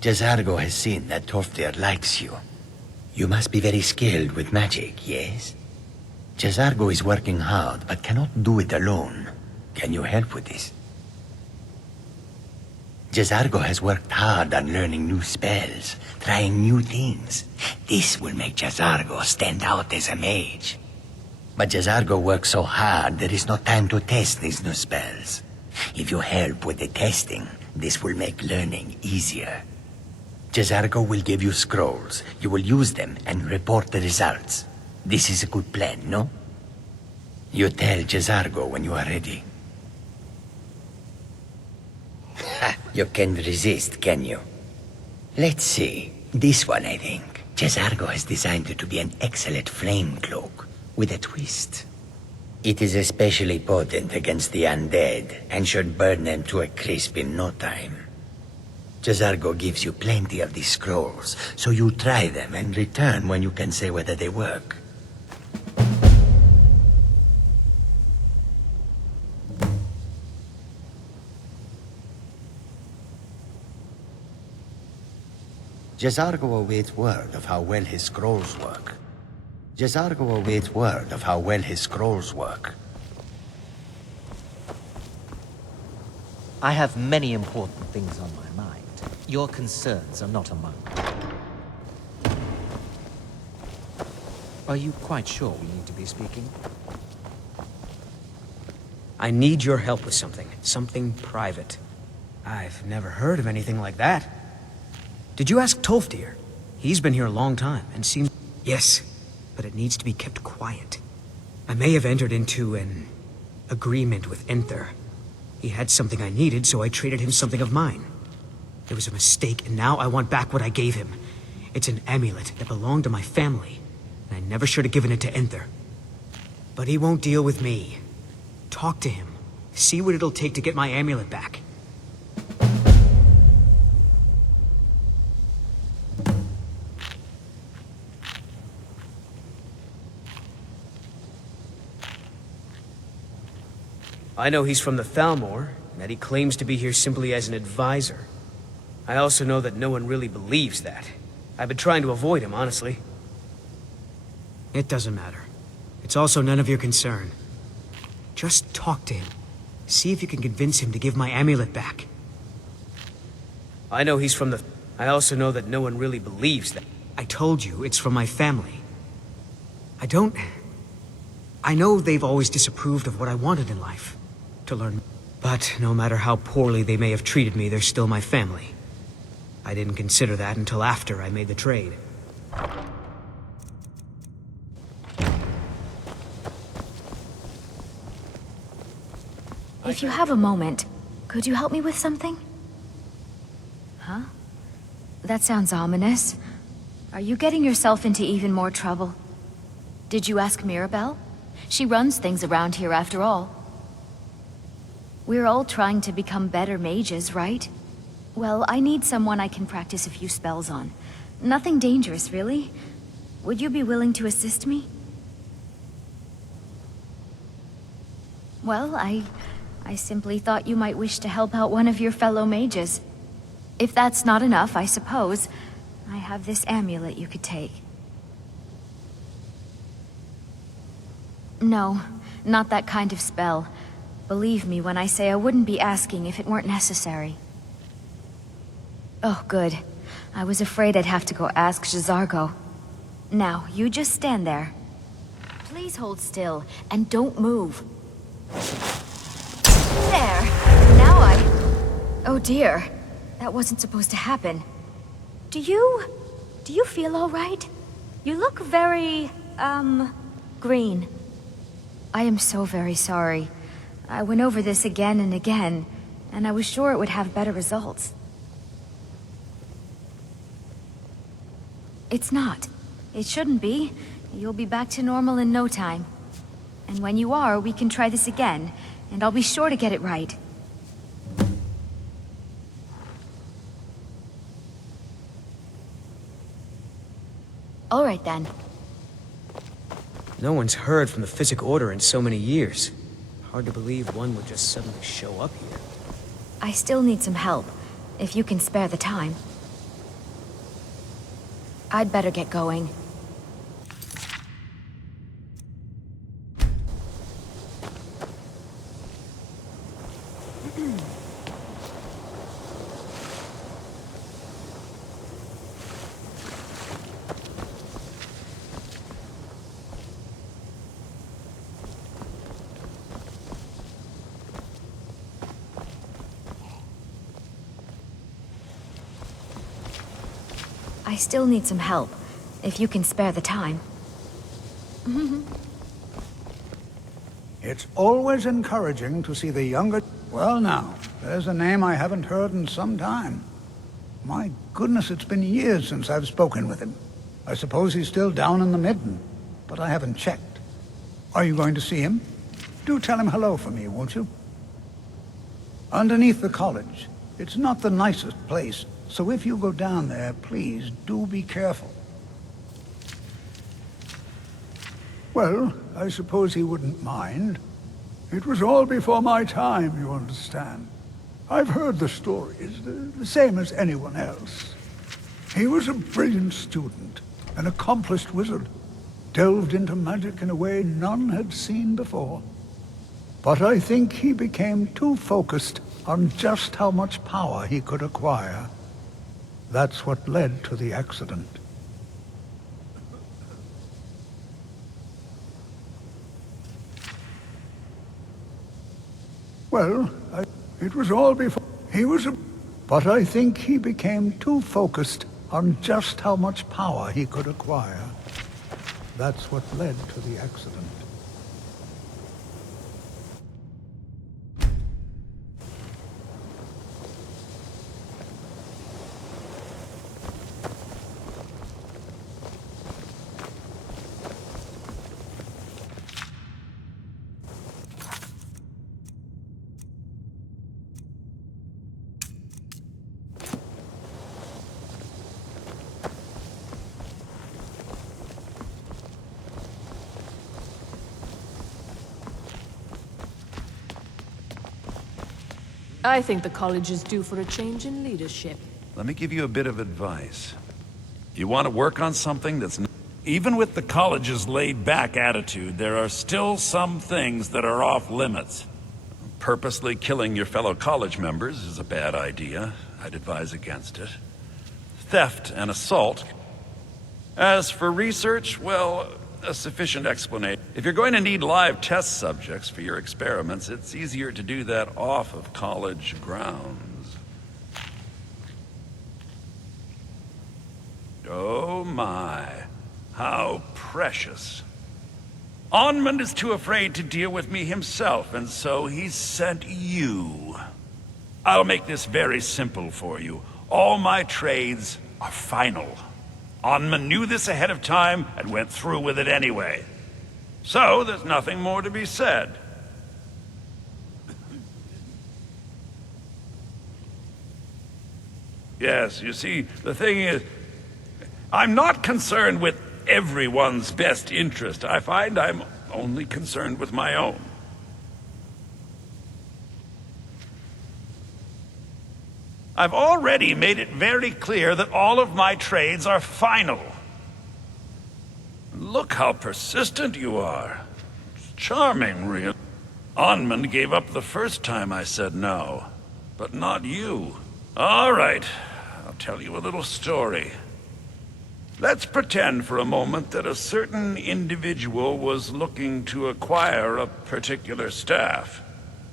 Jazargo has seen that Toftir likes you. You must be very skilled with magic, yes? Jazargo is working hard, but cannot do it alone. Can you help with this? Jazargo has worked hard on learning new spells, trying new things. This will make Jazargo stand out as a mage. But Jazargo works so hard, there is no time to test these new spells. If you help with the testing, this will make learning easier. Jazargo will give you scrolls. You will use them and report the results. This is a good plan, no? You tell Jazargo when you are ready. Ha! You can't resist, can you? Let's see. This one, I think. Jazargo has designed it to be an excellent flame cloak, with a twist. It is especially potent against the undead, and should burn them to a crisp in no time. Jazargo gives you plenty of these scrolls, so you try them and return when you can say whether they work. Jazargo awaits word of how well his scrolls work. Jazargo awaits word of how well his scrolls work. I have many important things on my mind. Your concerns are not among them. Are you quite sure we need to be speaking? I need your help with something. Something private. I've never heard of anything like that. Did you ask Tolfdir? He's been here a long time and seems... Yes, but it needs to be kept quiet. I may have entered into an agreement with Enther. He had something I needed, so I traded him something of mine. It was a mistake, and now I want back what I gave him. It's an amulet that belonged to my family, and I never should have given it to Enther. But he won't deal with me. Talk to him. See what it'll take to get my amulet back. I know he's from the Thalmor, and that he claims to be here simply as an advisor. I also know that no one really believes that. I've been trying to avoid him, honestly. It doesn't matter. It's also none of your concern. Just talk to him. See if you can convince him to give my amulet back. I know he's from the... I also know that no one really believes that. I told you, it's from my family. I know they've always disapproved of what I wanted in life. To learn. But no matter how poorly they may have treated me, they're still my family. I didn't consider that until after I made the trade. If you have a moment, could you help me with something? Huh? That sounds ominous. Are you getting yourself into even more trouble? Did you ask Mirabelle? She runs things around here after all. We're all trying to become better mages, right? Well, I need someone I can practice a few spells on. Nothing dangerous, really. Would you be willing to assist me? Well, I simply thought you might wish to help out one of your fellow mages. If that's not enough, I suppose, I have this amulet you could take. No, not that kind of spell. Believe me when I say I wouldn't be asking if it weren't necessary. Oh, good. I was afraid I'd have to go ask Jazargo. Now, you just stand there. Please hold still, and don't move. There! Now Oh dear. That wasn't supposed to happen. Do you feel all right? You look very, green. I am so very sorry. I went over this again and again, and I was sure it would have better results. It's not. It shouldn't be. You'll be back to normal in no time. And when you are, we can try this again, and I'll be sure to get it right. All right then. No one's heard from the Physic Order in so many years. Hard to believe one would just suddenly show up here. I still need some help, if you can spare the time. I'd better get going. I still need some help, if you can spare the time. It's always encouraging to see the younger... Well now, there's a name I haven't heard in some time. My goodness, it's been years since I've spoken with him. I suppose he's still down in the Midden, but I haven't checked. Are you going to see him? Do tell him hello for me, won't you? Underneath the college. It's not the nicest place, so if you go down there, please do be careful. Well, I suppose he wouldn't mind. It was all before my time, you understand. I've heard the stories, the same as anyone else. He was a brilliant student, an accomplished wizard, delved into magic in a way none had seen before. But I think he became too focused on just how much power he could acquire. That's what led to the accident. Well, it was all before... He was a... But I think he became too focused on just how much power he could acquire. That's what led to the accident. I think the college is due for a change in leadership. Let me give you a bit of advice. You want to work on something that's... Even with the college's laid-back attitude, there are still some things that are off-limits. Purposely killing your fellow college members is a bad idea. I'd advise against it. Theft and assault. As for research, well, a sufficient explanation. If you're going to need live test subjects for your experiments, it's easier to do that off of college grounds. Oh my, how precious. Onmund is too afraid to deal with me himself, and so he's sent you. I'll make this very simple for you. All my trades are final. Onmund knew this ahead of time and went through with it anyway. So, there's nothing more to be said. Yes, you see, the thing is, I'm not concerned with everyone's best interest. I find I'm only concerned with my own. I've already made it very clear that all of my trades are final. Look how persistent you are. It's charming, really. Onmund gave up the first time I said no, but not you. All right, I'll tell you a little story. Let's pretend for a moment that a certain individual was looking to acquire a particular staff.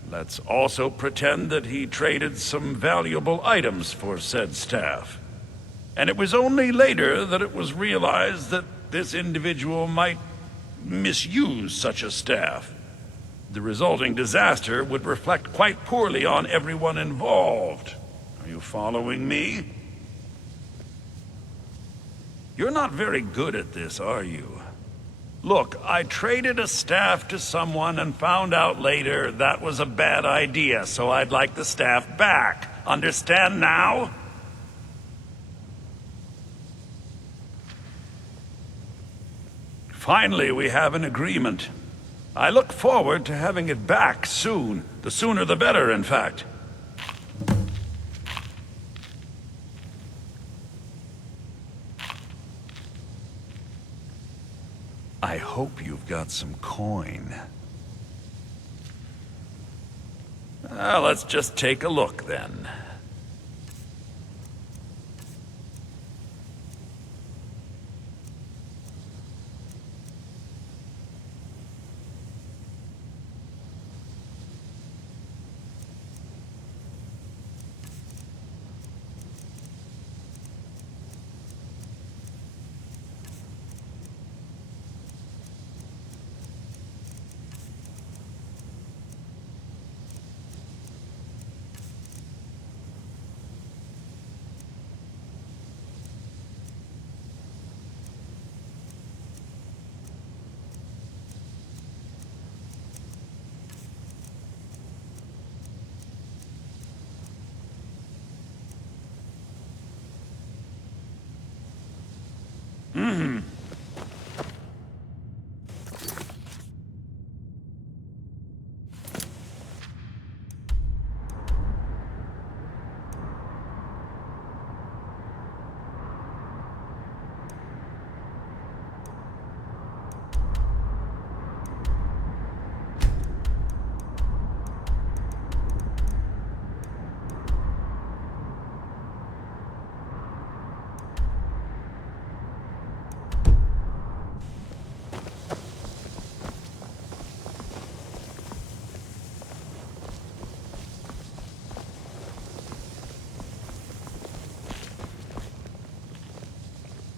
Let's also pretend that he traded some valuable items for said staff. And it was only later that it was realized that this individual might misuse such a staff. The resulting disaster would reflect quite poorly on everyone involved. Are you following me? You're not very good at this, are you? Look, I traded a staff to someone and found out later that was a bad idea, so I'd like the staff back. Understand now? Finally, we have an agreement. I look forward to having it back soon. The sooner the better, in fact. I hope you've got some coin. Let's just take a look, then.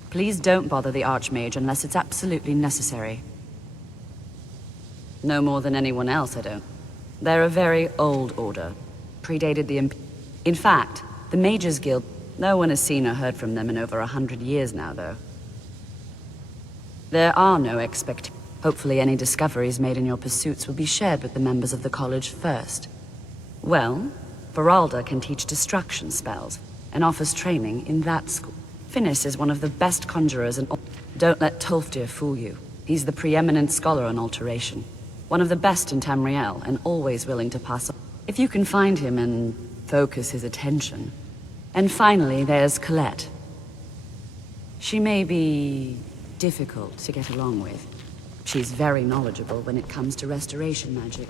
Please don't bother the Archmage unless it's absolutely necessary. No more than anyone else, I don't. They're a very old order. Predated the In fact, the Mages Guild... No one has seen or heard from them in over 100 years now, though. There are no expectations. Hopefully any discoveries made in your pursuits will be shared with the members of the college first. Well, Feralda can teach destruction spells, and offers training in that school. Finis is one of the best conjurers and... Don't let Tolfdir fool you. He's the preeminent scholar on alteration. One of the best in Tamriel, and always willing to pass on. If you can find him and focus his attention. And finally, there's Colette. She may be difficult to get along with. She's very knowledgeable when it comes to restoration magic.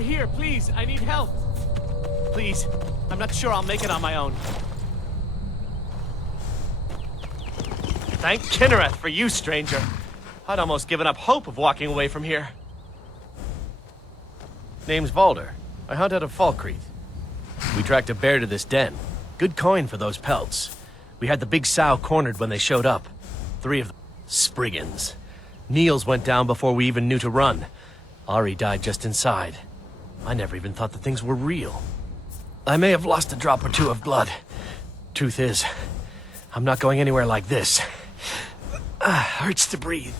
over here, please. I need help. Please. I'm not sure I'll make it on my own. Thank Kinnereth for you, stranger. I'd almost given up hope of walking away from here. Name's Valder. I hunt out of Falkreath. We tracked a bear to this den. Good coin for those pelts. We had the big sow cornered when they showed up. 3 of them. Spriggans. Niels went down before we even knew to run. Ari died just inside. I never even thought the things were real. I may have lost a drop or 2 of blood. Truth is, I'm not going anywhere like this. Hurts to breathe.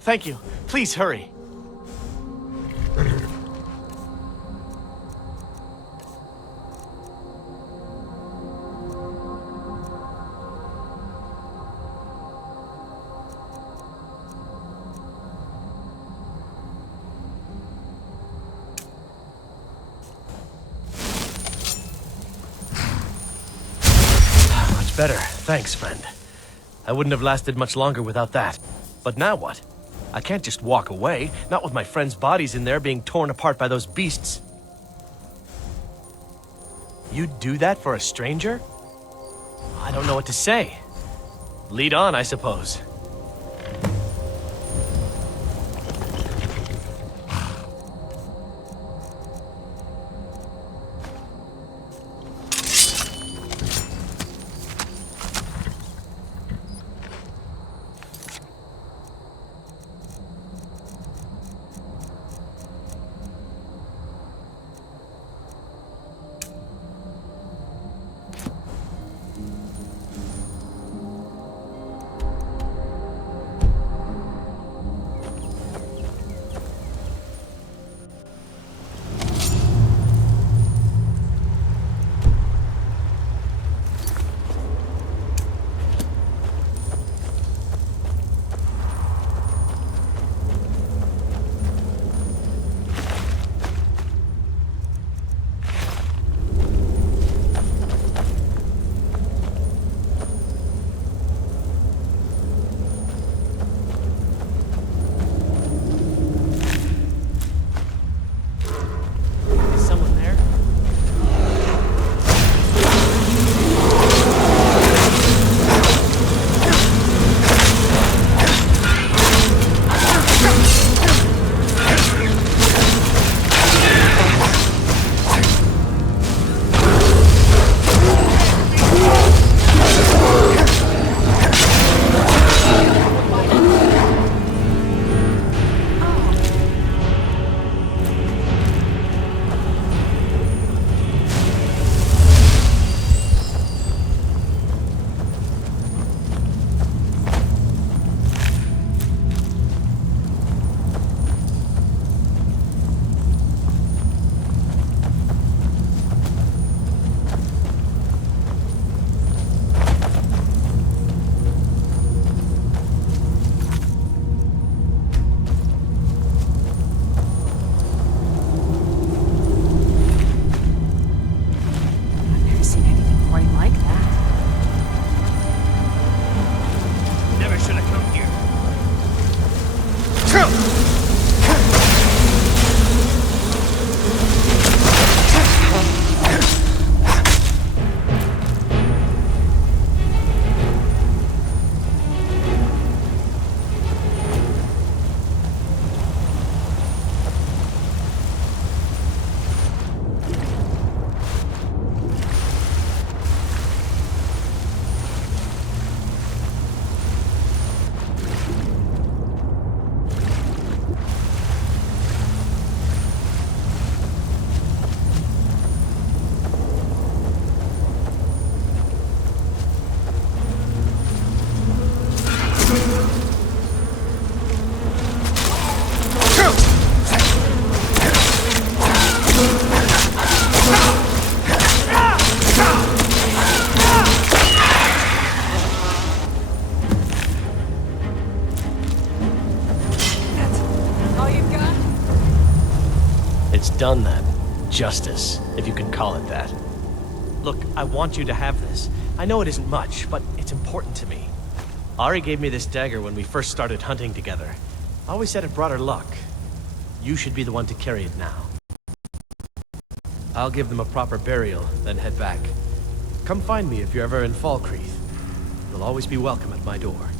Thank you. Please hurry. Much better. Thanks, friend. I wouldn't have lasted much longer without that. But now what? I can't just walk away, not with my friends' bodies in there being torn apart by those beasts. You'd do that for a stranger? I don't know what to say. Lead on, I suppose. Done that. Justice, if you can call it that. Look, I want you to have this. I know it isn't much, but it's important to me. Ari gave me this dagger when we first started hunting together. Always said it brought her luck. You should be the one to carry it now. I'll give them a proper burial, then head back. Come find me if you're ever in Falkreath. You'll always be welcome at my door.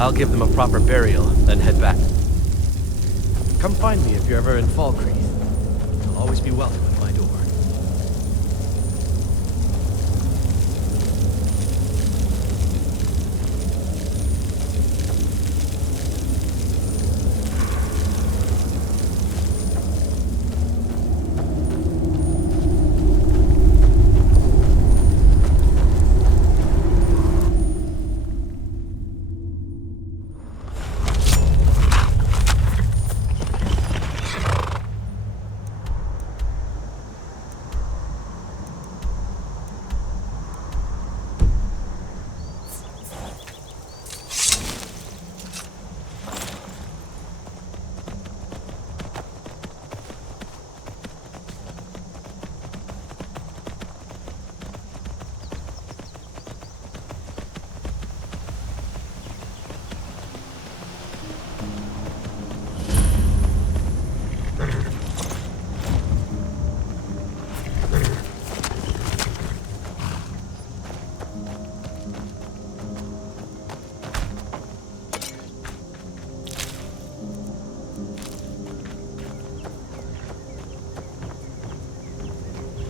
I'll give them a proper burial, then head back. Come find me if you're ever in Falkreath. You'll always be welcome at my door.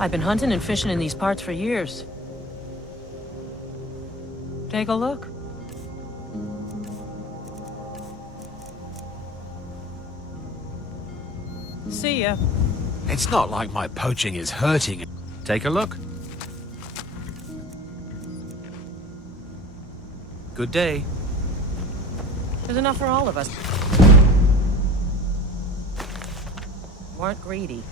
I've been hunting and fishing in these parts for years. Take a look. See ya. It's not like my poaching is hurting. Take a look. Good day. There's enough for all of us. Weren't greedy.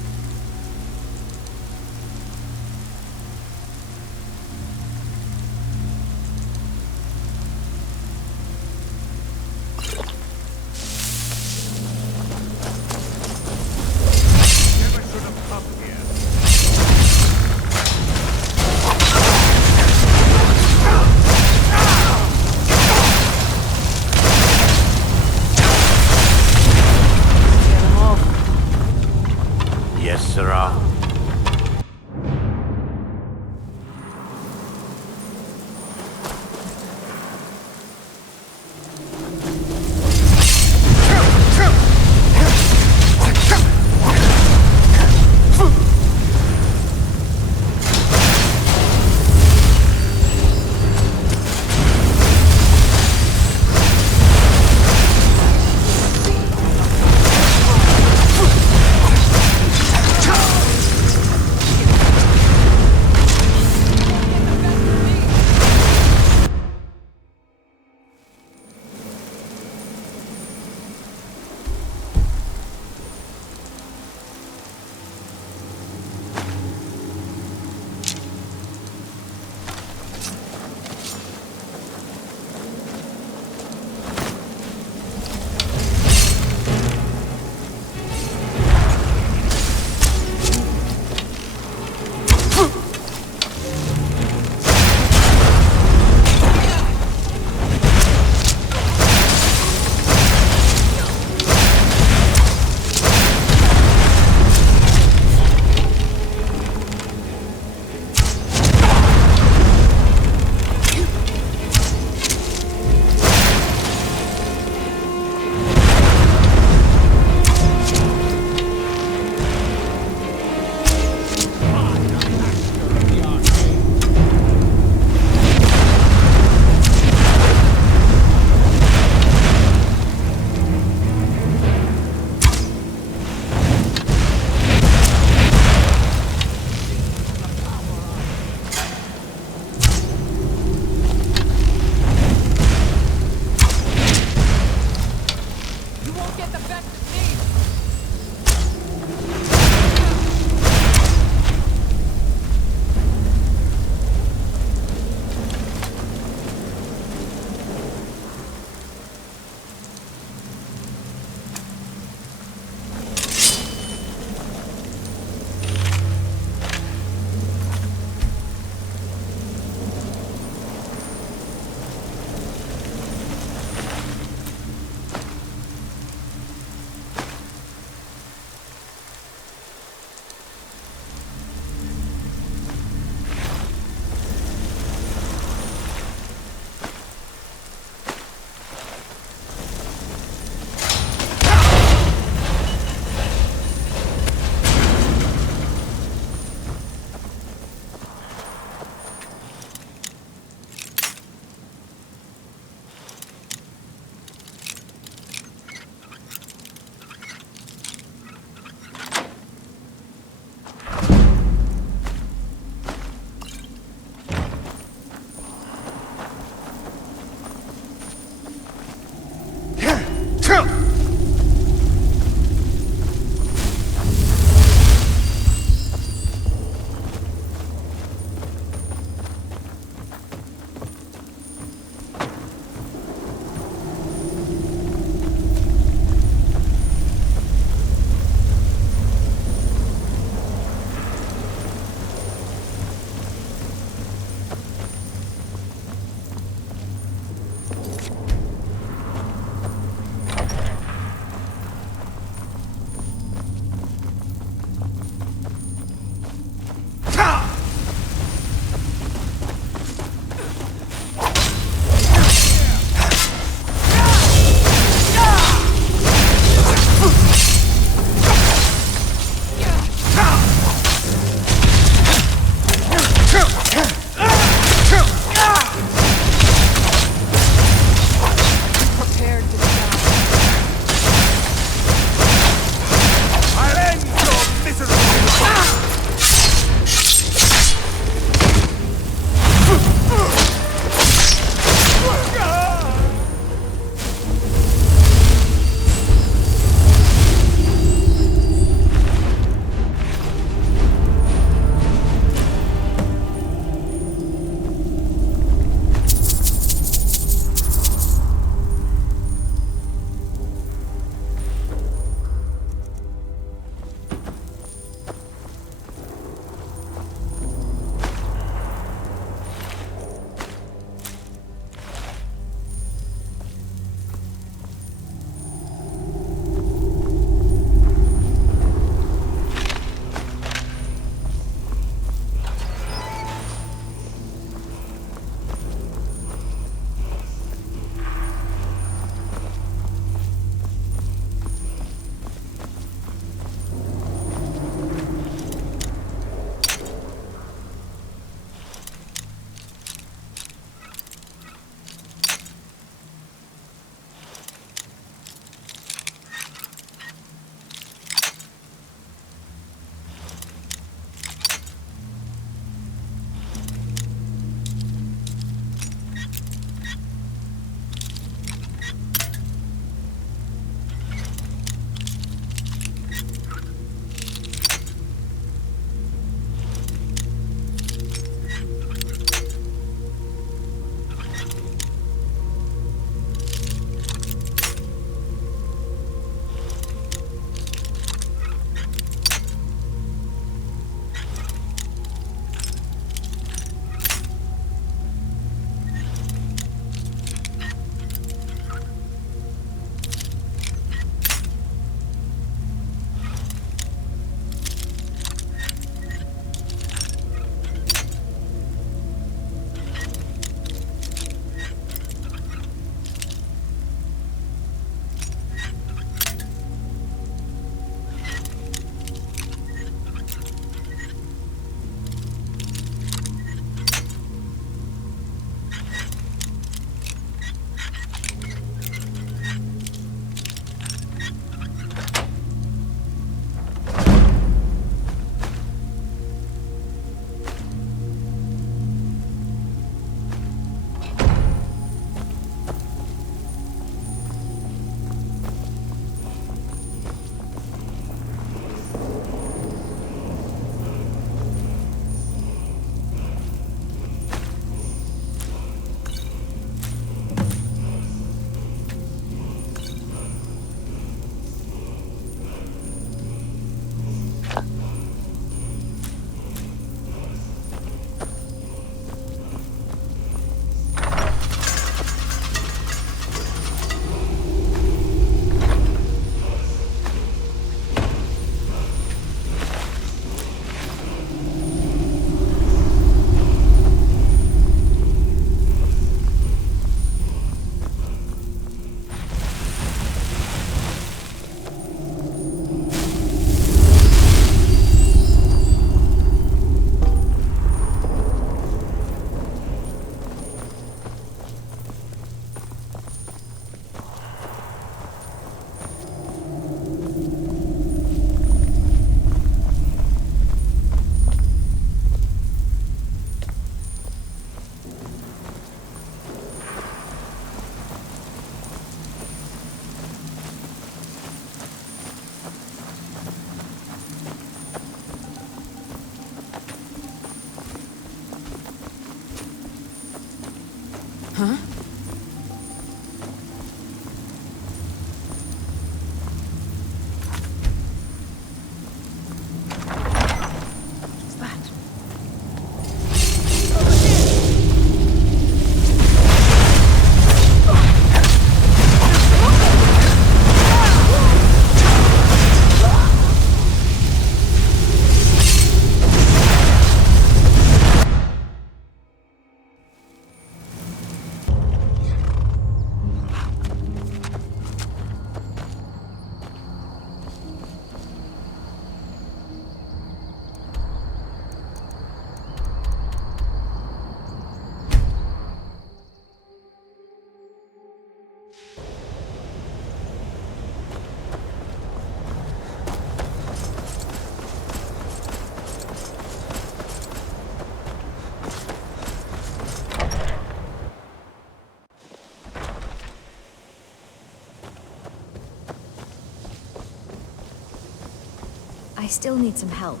I still need some help,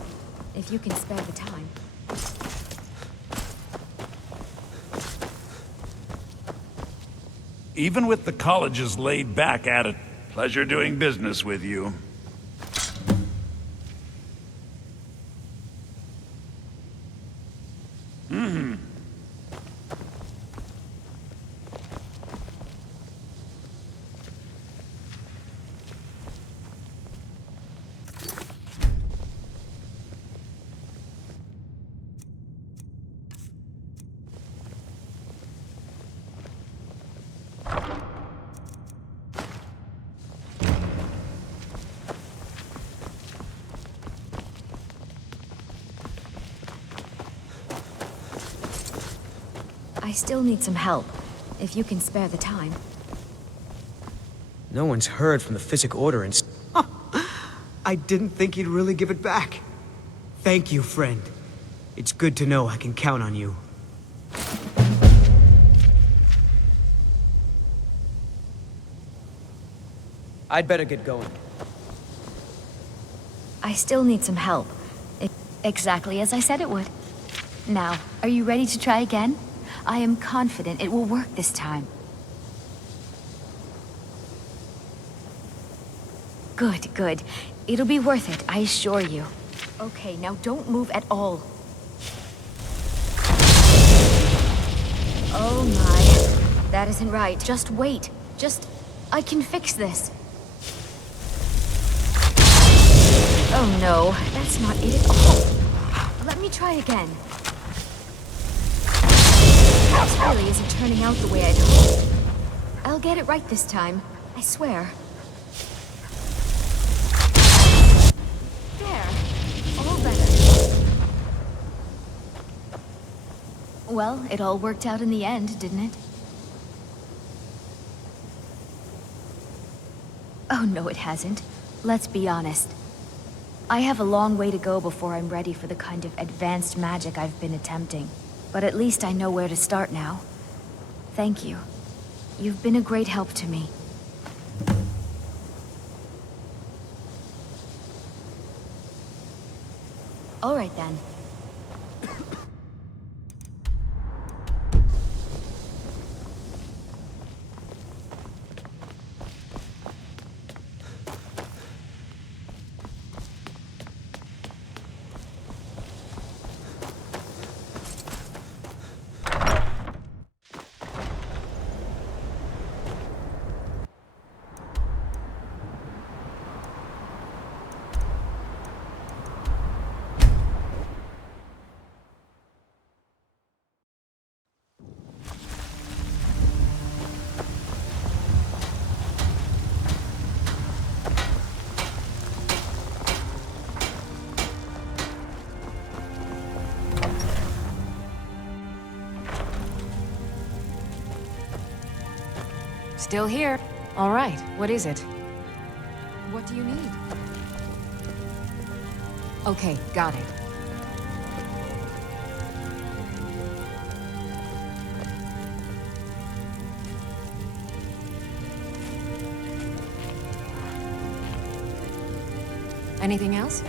if you can spare the time. Even with the college's laid-back attitude, pleasure doing business with you. I still need some help, if you can spare the time. No one's heard from the Physic Order and... I didn't think he'd really give it back. Thank you, friend. It's good to know I can count on you. I'd better get going. I still need some help. Exactly as I said it would. Now, are you ready to try again? I am confident it will work this time. Good, good. It'll be worth it, I assure you. Okay, now don't move at all. Oh my. That isn't right. Just wait. I can fix this. Oh no, that's not it at all. Let me try again. This really isn't turning out the way I'd hoped. I'll get it right this time, I swear. There. All better. Well, it all worked out in the end, didn't it? Oh no, it hasn't. Let's be honest. I have a long way to go before I'm ready for the kind of advanced magic I've been attempting. But at least I know where to start now. Thank you. You've been a great help to me. All right then. Still here. All right, what is it? What do you need? Okay, got it. Anything else?